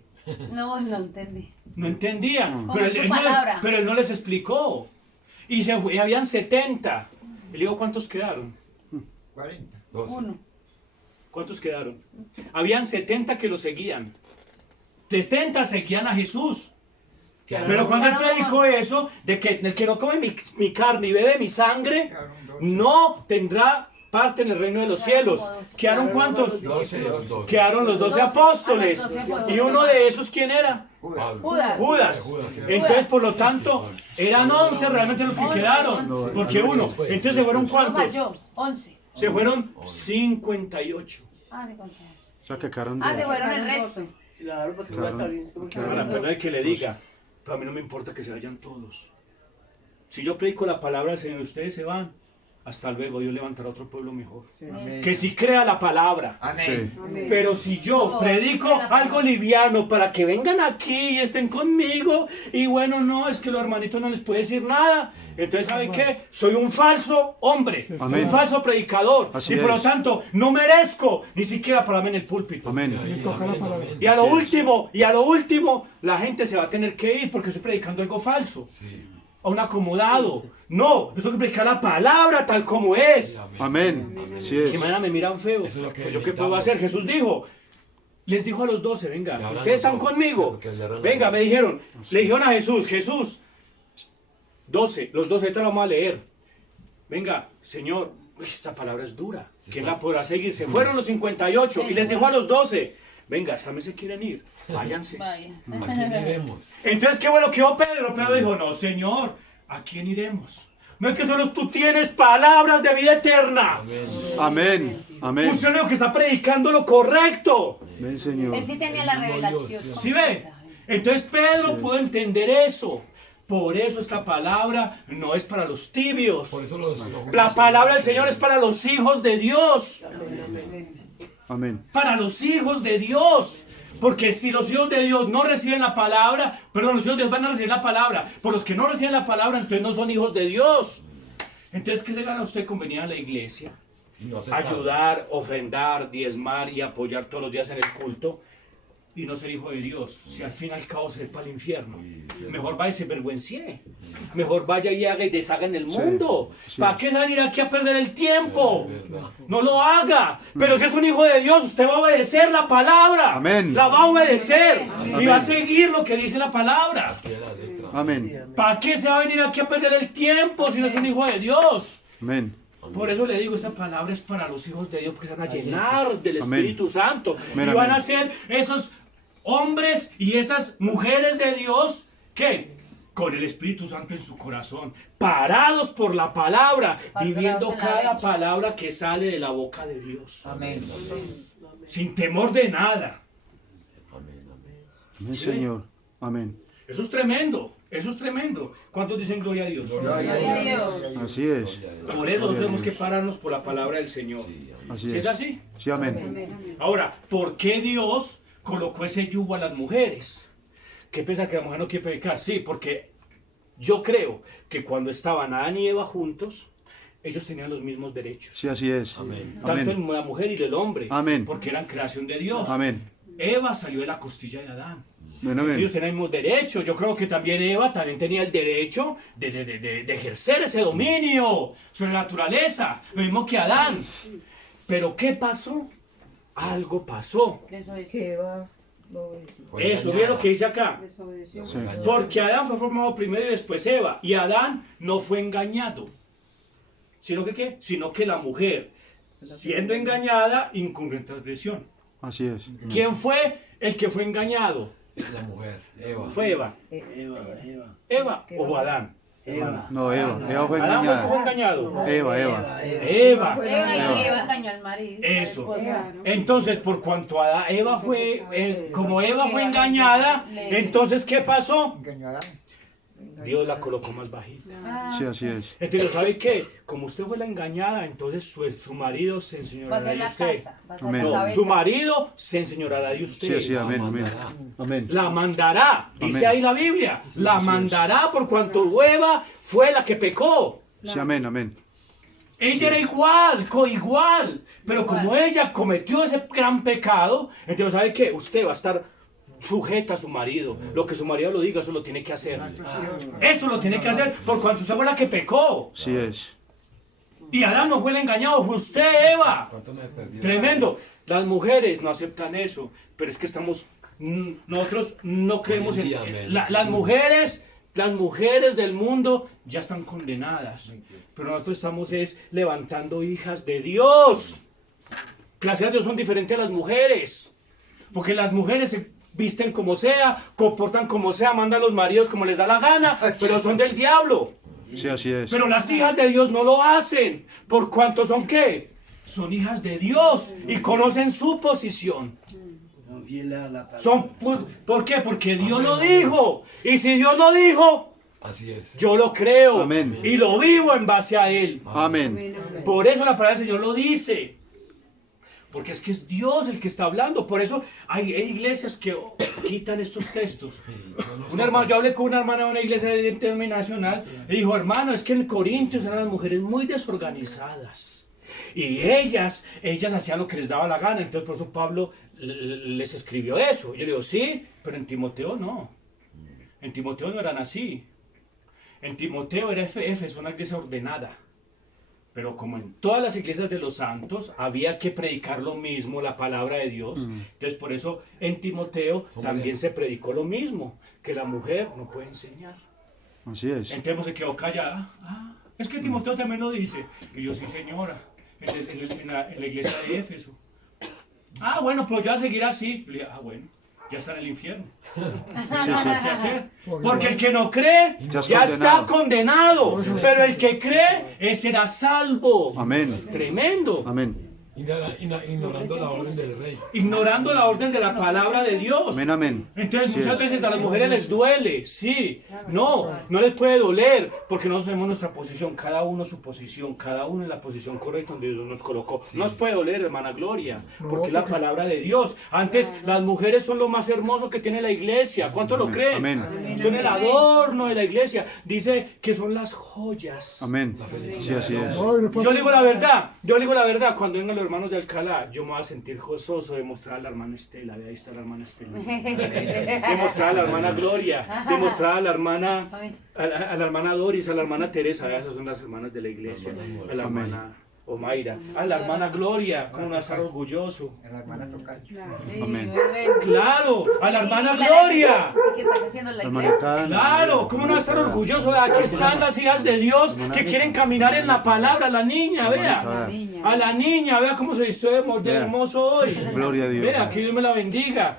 No, no entendí. No entendían, Como pero tu él no, palabra. pero él no les explicó. Y se fue, y habían 70. Y le digo, ¿cuántos quedaron? 40. 12. Uno. ¿Cuántos quedaron? Habían 70 que lo seguían. 70 seguían a Jesús. Pero cuando él predicó eso, de que el que no come mi carne y bebe mi sangre, no tendrá parte en el reino de los cielos. ¿Quedaron cuántos? 12 los 12. Quedaron los 12 apóstoles. Ah, los 12 apóstoles. ¿Y uno de esos quién era? Pablo. Judas. Judas. Entonces, por lo tanto, eran 11 realmente los que 11, quedaron. 11. Porque uno. Entonces se fueron No cuántos? falló. 11. Se fueron 58. Ah, de contar. O sea que quedaron Ah, se dos. fueron el resto. Claro, porque Claro. está bien. Ahora, perdón que le diga, pero a mí no me importa que se vayan todos. Si yo predico la palabra del Señor, ustedes se van. Hasta luego, Dios levantará otro pueblo mejor. Amén. Que si crea la palabra. Amén. Sí. Pero si yo predico algo liviano para que vengan aquí y estén conmigo, y bueno, no, es que los hermanitos no les puede decir nada. Entonces, ¿saben qué? Soy un falso hombre, Amén. un falso predicador. Así y por lo es. tanto, no merezco ni siquiera pararme en el púlpito. Amén. Y a lo último, la gente se va a tener que ir porque estoy predicando algo falso. Sí. A un acomodado. No, yo tengo que predicar la palabra tal como es. Amén. Sí es. Si mañana me miran feo, Eso es lo que pues yo qué puedo necesitamos. hacer. Jesús dijo, les dijo a los 12, venga, Y ahora ustedes están nosotros, conmigo. ¿cierto? Que le abran la Venga, boca. le dijeron a Jesús, 12, los 12 te lo vamos a leer. Venga, Señor, esta palabra es dura. ¿Quién la podrá seguir? Se fueron los 58 y les dijo a los 12, venga, ¿saben se quieren ir? Váyanse. Vaya. ¿A quién iremos? Entonces, ¿qué bueno que dijo Pedro? Pedro dijo, no, Señor, ¿a quién iremos? No es que solo tú tienes palabras de vida eterna. Amén. Amén. Usted es lo que está predicando lo correcto. Amén, Señor. Él sí tenía la revelación. ¿Sí ve? Entonces Pedro pudo entender eso. Por eso esta palabra no es para los tibios. Por eso los La palabra del Señor es para los hijos de Dios. Amén. Para los hijos de Dios. Porque si los hijos de Dios no reciben la palabra, perdón, los hijos de Dios van a recibir la palabra. Por los que no reciben la palabra, entonces no son hijos de Dios. Entonces, ¿qué se gana usted con venir a la iglesia? y no aceptar. Ayudar, ofrendar, diezmar y apoyar todos los días en el culto y no ser hijo de Dios, si al fin y al cabo se va para el infierno. Mejor vaya y se vergüence. Mejor vaya y haga y deshaga en el mundo. sí. ¿Para qué salir aquí a perder el tiempo? No lo haga. Pero si es un hijo de Dios, usted va a obedecer la palabra. Amén. La va a obedecer. Y Amén. va a seguir lo que dice la palabra. Pie de la letra. Amén. ¿Para qué se va a venir aquí a perder el tiempo si no es un hijo de Dios? Amén. Por eso le digo, esta palabra es para los hijos de Dios, porque se van a llenar del Amén. Espíritu Santo. Amén, Y van amén. a ser esos hombres y esas mujeres de Dios, ¿qué? Con el Espíritu Santo en su corazón, parados por la palabra, viviendo en la cada brecha. palabra que sale de la boca de Dios. Amén. Sin temor de nada. Amén, Señor. Amén. Eso es tremendo, eso es tremendo. ¿Cuántos dicen gloria a Dios? Gloria a Dios. Así es. Por eso Gloria a tenemos que Dios. pararnos por la palabra del Señor. Así ¿Sí es. es así? Sí, amén. Amén, amén. Ahora, ¿por qué Dios colocó ese yugo a las mujeres? ¿Qué piensa que la mujer no quiere predicar? Sí, porque yo creo que cuando estaban Adán y Eva juntos, ellos tenían los mismos derechos. Sí, así es. Amén. Tanto Amén. en la mujer y el hombre. Amén. Porque eran creación de Dios. Amén. Eva salió de la costilla de Adán. Amén, amén. Ellos tenían los mismos derechos. Yo creo que también Eva también tenía el derecho de ejercer ese dominio sobre la naturaleza. Lo mismo que Adán. Pero ¿qué pasó? Algo pasó. Eso es. Que va. No, eso. Fue Eso, engañada. miren lo que dice acá. Desobedeció. Sí. Porque Adán fue formado primero y después Eva. Y Adán no fue engañado. ¿Sino que qué? Sino que la mujer, siendo engañada, incurrió en transgresión. Así es. ¿Quién fue el que fue engañado? La mujer, Eva. ¿Fue Eva? ¿Eva o Adán? No, Eva. Eva fue ¿Adán fue engañada. engañado? Eva, Eva. Eva. Eva engañó al marido. Eso. Claro. Entonces, por cuanto Eva fue, como Eva fue engañada, entonces, ¿qué pasó? Engañará. Dios la colocó más bajita. Ah, Sí, así es. Entonces, ¿sabe qué? Como usted fue la engañada, entonces su marido se Va a enseñorará ser de la usted. casa. Va a ser Amén. la No, cabeza. su marido se enseñorará de usted. Sí, sí, amén, amén. Amén. La mandará, dice Amén. ahí la Biblia. La mandará por cuanto Eva fue la que pecó. Sí, amén, amén. Ella era igual, coigual. Pero como ella cometió ese gran pecado, entonces, ¿sabe qué? Usted va a estar sujeta a su marido. Lo que su marido lo diga, eso lo tiene que hacer. Eso lo tiene que hacer por cuanto usted fue la que pecó. Sí es. Y Adán no fue el engañado, fue usted, Eva. ¿Cuánto me perdí? Tremendo. Las mujeres no aceptan eso, pero es que nosotros no creemos Hoy en en día, las mujeres del mundo ya están condenadas, pero nosotros estamos levantando hijas de Dios. Gracias a Dios son diferentes a las mujeres, porque las mujeres se visten como sea, comportan como sea, mandan a los maridos como les da la gana, pero son del diablo. Sí, así es. Pero las hijas de Dios no lo hacen. ¿Por cuánto son qué? Son hijas de Dios y conocen su posición. ¿Por qué? Porque Dios lo dijo. Y si Dios lo dijo, Así es. yo lo creo. Amén. Y lo vivo en base a Él. Amén. amén, amén. Por eso la palabra del Señor lo dice. Porque es que es Dios el que está hablando. Por eso hay iglesias que quitan estos textos. Un hermano, yo hablé con una hermana de una iglesia denominacional y dijo, hermano, es que en Corintios eran las mujeres muy desorganizadas. Y ellas hacían lo que les daba la gana. Entonces por eso Pablo les escribió eso. Yo le digo, sí, pero en Timoteo no. En Timoteo no eran así. En Timoteo era Éfeso, una iglesia ordenada. Pero como en todas las iglesias de los santos había que predicar lo mismo, la palabra de Dios. Entonces por eso en Timoteo también se predicó lo mismo, que la mujer no puede enseñar. Así es. Entonces se quedó callada. Es que Timoteo también lo dice. Y yo, sí, señora, en la iglesia de Éfeso. Bueno, pero yo voy a seguir así. Y le dije, bueno, ya está en el infierno. No sabes qué hacer. Porque el que no cree ya está condenado. Pero el que cree, ese será salvo. Amén. Tremendo. Amén. Ignorando la orden del rey. Ignorando la orden de la palabra de Dios. Amén, amén. Entonces Así muchas es. veces a las mujeres les duele, sí, no les puede doler, porque nosotros tenemos nuestra posición, cada uno su posición, cada uno en la posición correcta donde Dios nos colocó. No nos puede doler, hermana Gloria, porque es la palabra de Dios. Antes, las mujeres son lo más hermoso que tiene la iglesia, ¿cuánto lo creen? Amén. Son el adorno de la iglesia, dice que son las joyas. Amén. Sí, así es. Yo le digo la verdad, cuando vengan los hermanos de Alcalá, yo me voy a sentir gozoso de mostrar a la hermana Estela, ahí está la hermana Estela, de mostrar a la hermana Gloria, de mostrar a la hermana, a la hermana Doris, a la hermana Teresa, esas son las hermanas de la iglesia, a la hermana Omaira, a la hermana Gloria, como no estar orgulloso, La hermana Tocayo. Amén. claro, a la hermana Gloria. ¿Qué está haciendo la Hermana iglesia? Karen. Claro, ¿cómo no va a estar orgulloso? Aquí están las hijas de Dios que quieren caminar en la palabra. La niña, vea. A la niña, vea cómo se vistió de hermoso hoy. Gloria a Dios. Vea, que Dios me la bendiga.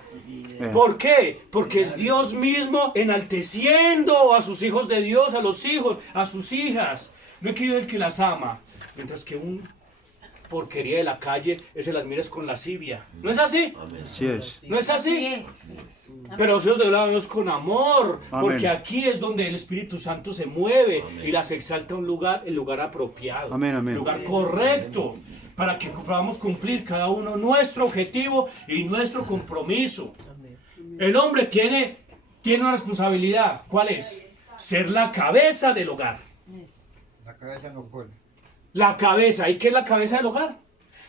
Vea. ¿Por qué? Porque es Dios mismo enalteciendo a sus hijos de Dios, a los hijos, a sus hijas. No es que Dios es el que las ama, mientras que un porquería de la calle, ese las mires con lascivia. ¿No es así? Así es. ¿No es así? Sí. Pero los hijos de Dios con amor, Amén. porque aquí es donde el Espíritu Santo se mueve y las exalta a un lugar, el lugar apropiado, Amén, amén. el lugar correcto, para que podamos cumplir cada uno nuestro objetivo y nuestro compromiso. El hombre tiene una responsabilidad, ¿cuál es? Ser la cabeza del hogar. La cabeza no pone. La cabeza, ¿y qué es la cabeza del hogar?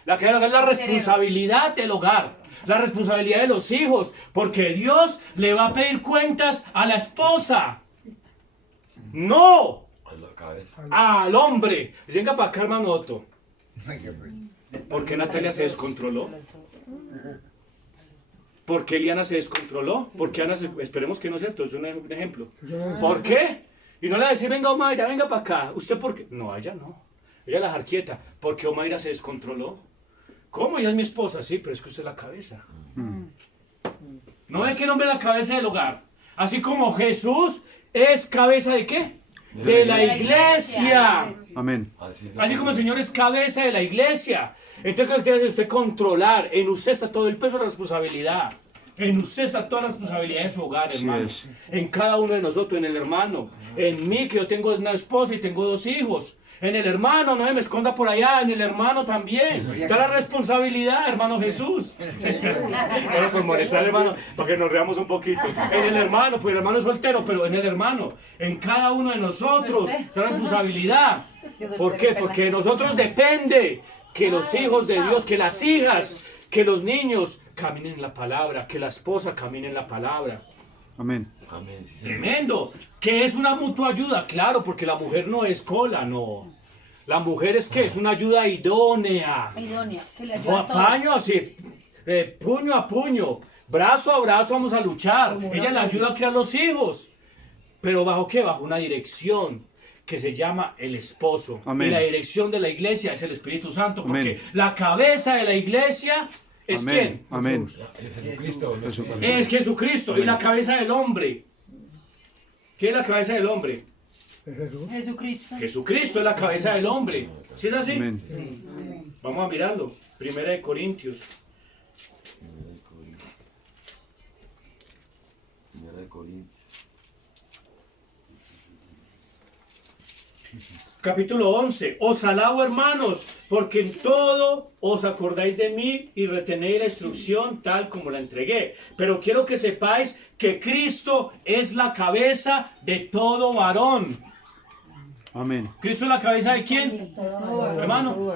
La cabeza del hogar es la responsabilidad del hogar, la responsabilidad de los hijos, porque Dios le va a pedir cuentas a la esposa, no A la cabeza. al hombre. Venga para acá, hermano Otto. Ay, qué pues. ¿Por qué Natalia se descontroló? ¿Por qué Eliana se descontroló? ¿Por qué Ana esperemos que no es cierto, es un ejemplo. ¿Por qué? Y no le va a decir, venga Omaira, venga para acá. ¿Usted por qué? No, ella no. Ella la dejar quieta. ¿Por qué Omaira se descontroló? ¿Cómo? Ella es mi esposa, sí, pero es que usted es la cabeza. ¿No ve que el hombre es la cabeza del hogar? Así como Jesús es cabeza de ¿qué? De la iglesia. Amén. Así como el Señor es cabeza de la iglesia. Entonces, ¿qué tiene que usted controlar? En usted está todo el peso de la responsabilidad. En usted está toda la responsabilidad de su hogar, Así hermano. es. En cada uno de nosotros, en el hermano. En mí, que yo tengo una esposa y tengo 2 hijos. En el hermano, no me esconda por allá, en el hermano también. Está la responsabilidad, hermano Jesús. Bueno, por molestar, hermano, para que nos reamos un poquito. En el hermano, pues el hermano es soltero, pero en el hermano, en cada uno de nosotros, está la responsabilidad. ¿Por qué? Porque de nosotros depende que los hijos de Dios, que las hijas, que los niños caminen en la palabra, que la esposa camine en la palabra. Amén. Amén. Sí, señor. Tremendo. Que es una mutua ayuda, claro, porque la mujer no es cola, no. La mujer es que es una ayuda idónea. Idónea, que le O ayuda a a todo. paño así, puño a puño, brazo a brazo vamos a luchar. Ella le ayuda a criar los hijos. Pero ¿bajo qué? Bajo una dirección que se llama el esposo. Amén. Y la dirección de la iglesia es el Espíritu Santo. Porque Amén. la cabeza de la iglesia es Amén. ¿quién? Amén. Jesucristo. nuestro Jesús. Salvador. Es Jesucristo. Y la cabeza del hombre. ¿Quién es la cabeza del hombre? Jesucristo. Jesucristo es la cabeza del hombre. ¿Sí es así? Amén. Vamos a mirarlo. Primera de Corintios. Primera de Corintios. Capítulo 11. Os alabo, hermanos, porque en todo os acordáis de mí y retenéis la instrucción tal como la entregué. Pero quiero que sepáis que Cristo es la cabeza de todo varón. Amén. ¿Cristo es la cabeza de quién? Hermano.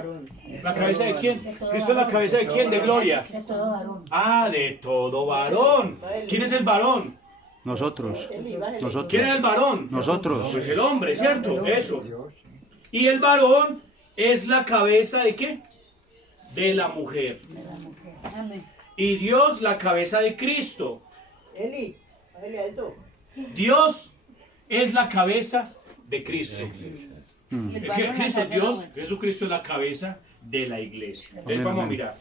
¿La cabeza de quién? ¿Cristo es la cabeza de quién? De gloria. De todo varón. Ah, de todo varón. ¿Quién es el varón? Nosotros. Nosotros. ¿Quién es el varón? Nosotros. Pues el hombre, ¿cierto? Eso. Dios. Y el varón es la cabeza de qué? De la mujer. Amén. Y Dios la cabeza de Cristo. Eli, dale a eso. Dios es la cabeza de Cristo. La iglesia. Y el varón Cristo, nace de Dios, mujer. Jesucristo es la cabeza de la iglesia. Entonces Amén, vamos a amén. mirar.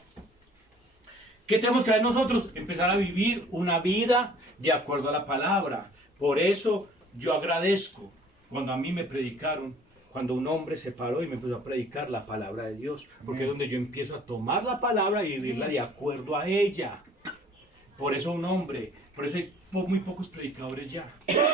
¿Qué tenemos que hacer nosotros? Empezar a vivir una vida de acuerdo a la palabra. Por eso yo agradezco cuando a mí me predicaron, cuando un hombre se paró y me empezó a predicar la palabra de Dios. Porque es donde yo empiezo a tomar la palabra y vivirla de acuerdo a ella. Por eso un hombre, por eso hay muy pocos predicadores ya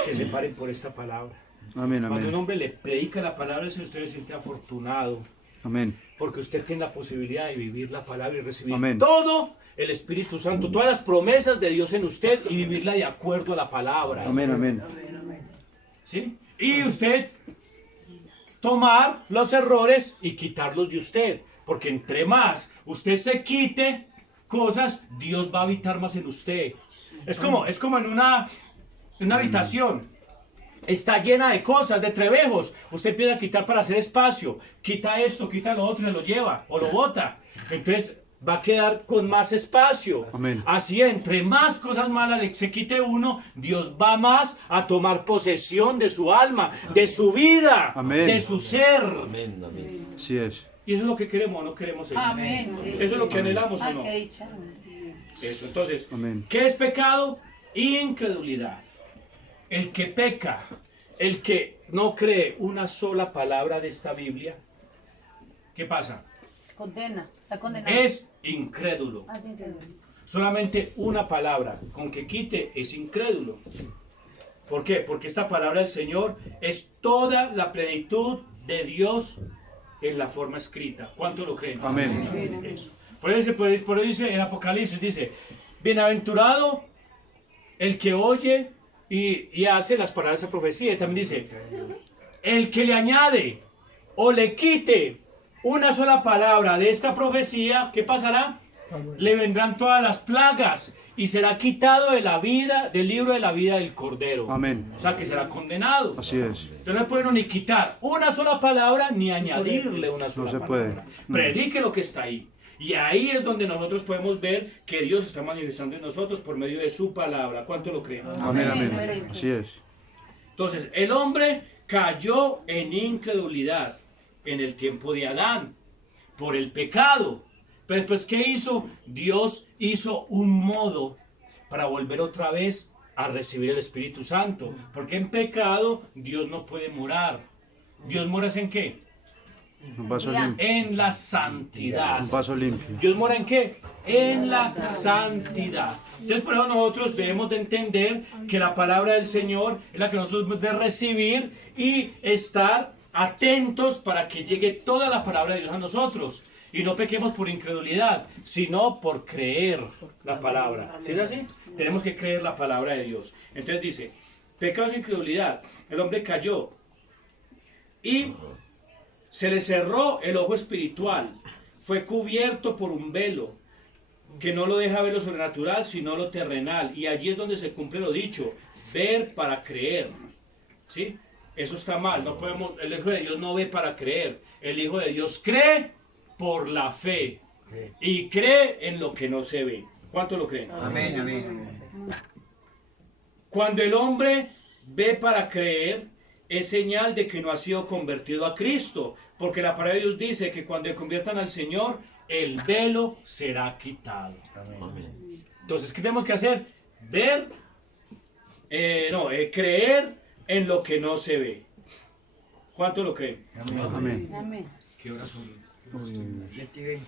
que se paren por esta palabra. Amén, Cuando un amén. hombre le predica la palabra del Señor, usted se siente afortunado. Amén. Porque usted tiene la posibilidad de vivir la palabra y recibir Amén. todo el Espíritu Santo, todas las promesas de Dios en usted y vivirla de acuerdo a la palabra. Amén, amén. ¿Sí? Y usted tomar los errores y quitarlos de usted. Porque entre más usted se quite cosas, Dios va a habitar más en usted. Es como en una habitación. Está llena de cosas, de trebejos. Usted empieza a quitar para hacer espacio. Quita esto, quita lo otro, se lo lleva o lo bota. Entonces va a quedar con más espacio. Amén. Así, entre más cosas malas le se quite uno, Dios va más a tomar posesión de su alma, de su vida, Amén. de su ser. Amén, amén. Así es. Y eso es lo que queremos, ¿o no queremos eso? Amén. Sí. Eso es lo que anhelamos, ¿o Ay, no? qué dicha. Eso, entonces, Amén. ¿qué es pecado? Incredulidad. El que peca, el que no cree una sola palabra de esta Biblia, ¿qué pasa? Condena. Está condenado. Es incrédulo. Ah, sí, entiendo. Solamente una palabra, con que quite, es incrédulo. ¿Por qué? Porque esta palabra del Señor es toda la plenitud de Dios en la forma escrita. ¿Cuánto lo creen? Amén. Eso. Por eso dice en Apocalipsis, dice, bienaventurado el que oye y hace las palabras de esa profecía. Y también dice, el que le añade o le quite una sola palabra de esta profecía, ¿qué pasará? Le vendrán todas las plagas y será quitado de la vida, del libro de la vida del Cordero. Amén. O sea que será condenado. Así es. Entonces no puede uno ni quitar una sola palabra ni añadirle una sola se palabra. puede. Predique lo que está ahí. Y ahí es donde nosotros podemos ver que Dios está manifestando en nosotros por medio de su palabra. ¿Cuánto lo creen? Amén, amén. Así es. Entonces, el hombre cayó en incredulidad en el tiempo de Adán por el pecado. Pero después, ¿qué hizo? Dios hizo un modo para volver otra vez a recibir el Espíritu Santo. Porque en pecado Dios no puede morar. ¿Dios mora en qué? Un vaso limpio. En la santidad. Un vaso limpio. ¿Dios mora en qué? En la santidad. Entonces, por eso nosotros debemos de entender que la palabra del Señor es la que nosotros debemos de recibir y estar atentos para que llegue toda la palabra de Dios a nosotros. Y no pequemos por incredulidad, sino por creer la palabra. ¿Sí es así? Tenemos que creer la palabra de Dios. Entonces dice, pecados e incredulidad. El hombre cayó y se le cerró el ojo espiritual. Fue cubierto por un velo que no lo deja ver lo sobrenatural, sino lo terrenal. Y allí es donde se cumple lo dicho, ver para creer. ¿Sí? Eso está mal. No podemos, el Hijo de Dios no ve para creer. El Hijo de Dios cree por la fe y cree en lo que no se ve. ¿Cuánto lo creen? Amén, amén. Cuando el hombre ve para creer, es señal de que no ha sido convertido a Cristo, porque la palabra de Dios dice que cuando se conviertan al Señor, el velo será quitado. Amén. Entonces, ¿qué tenemos que hacer? Ver, creer en lo que no se ve. ¿Cuánto lo creen? Amén. Amén. ¿Qué horas son? 7:20.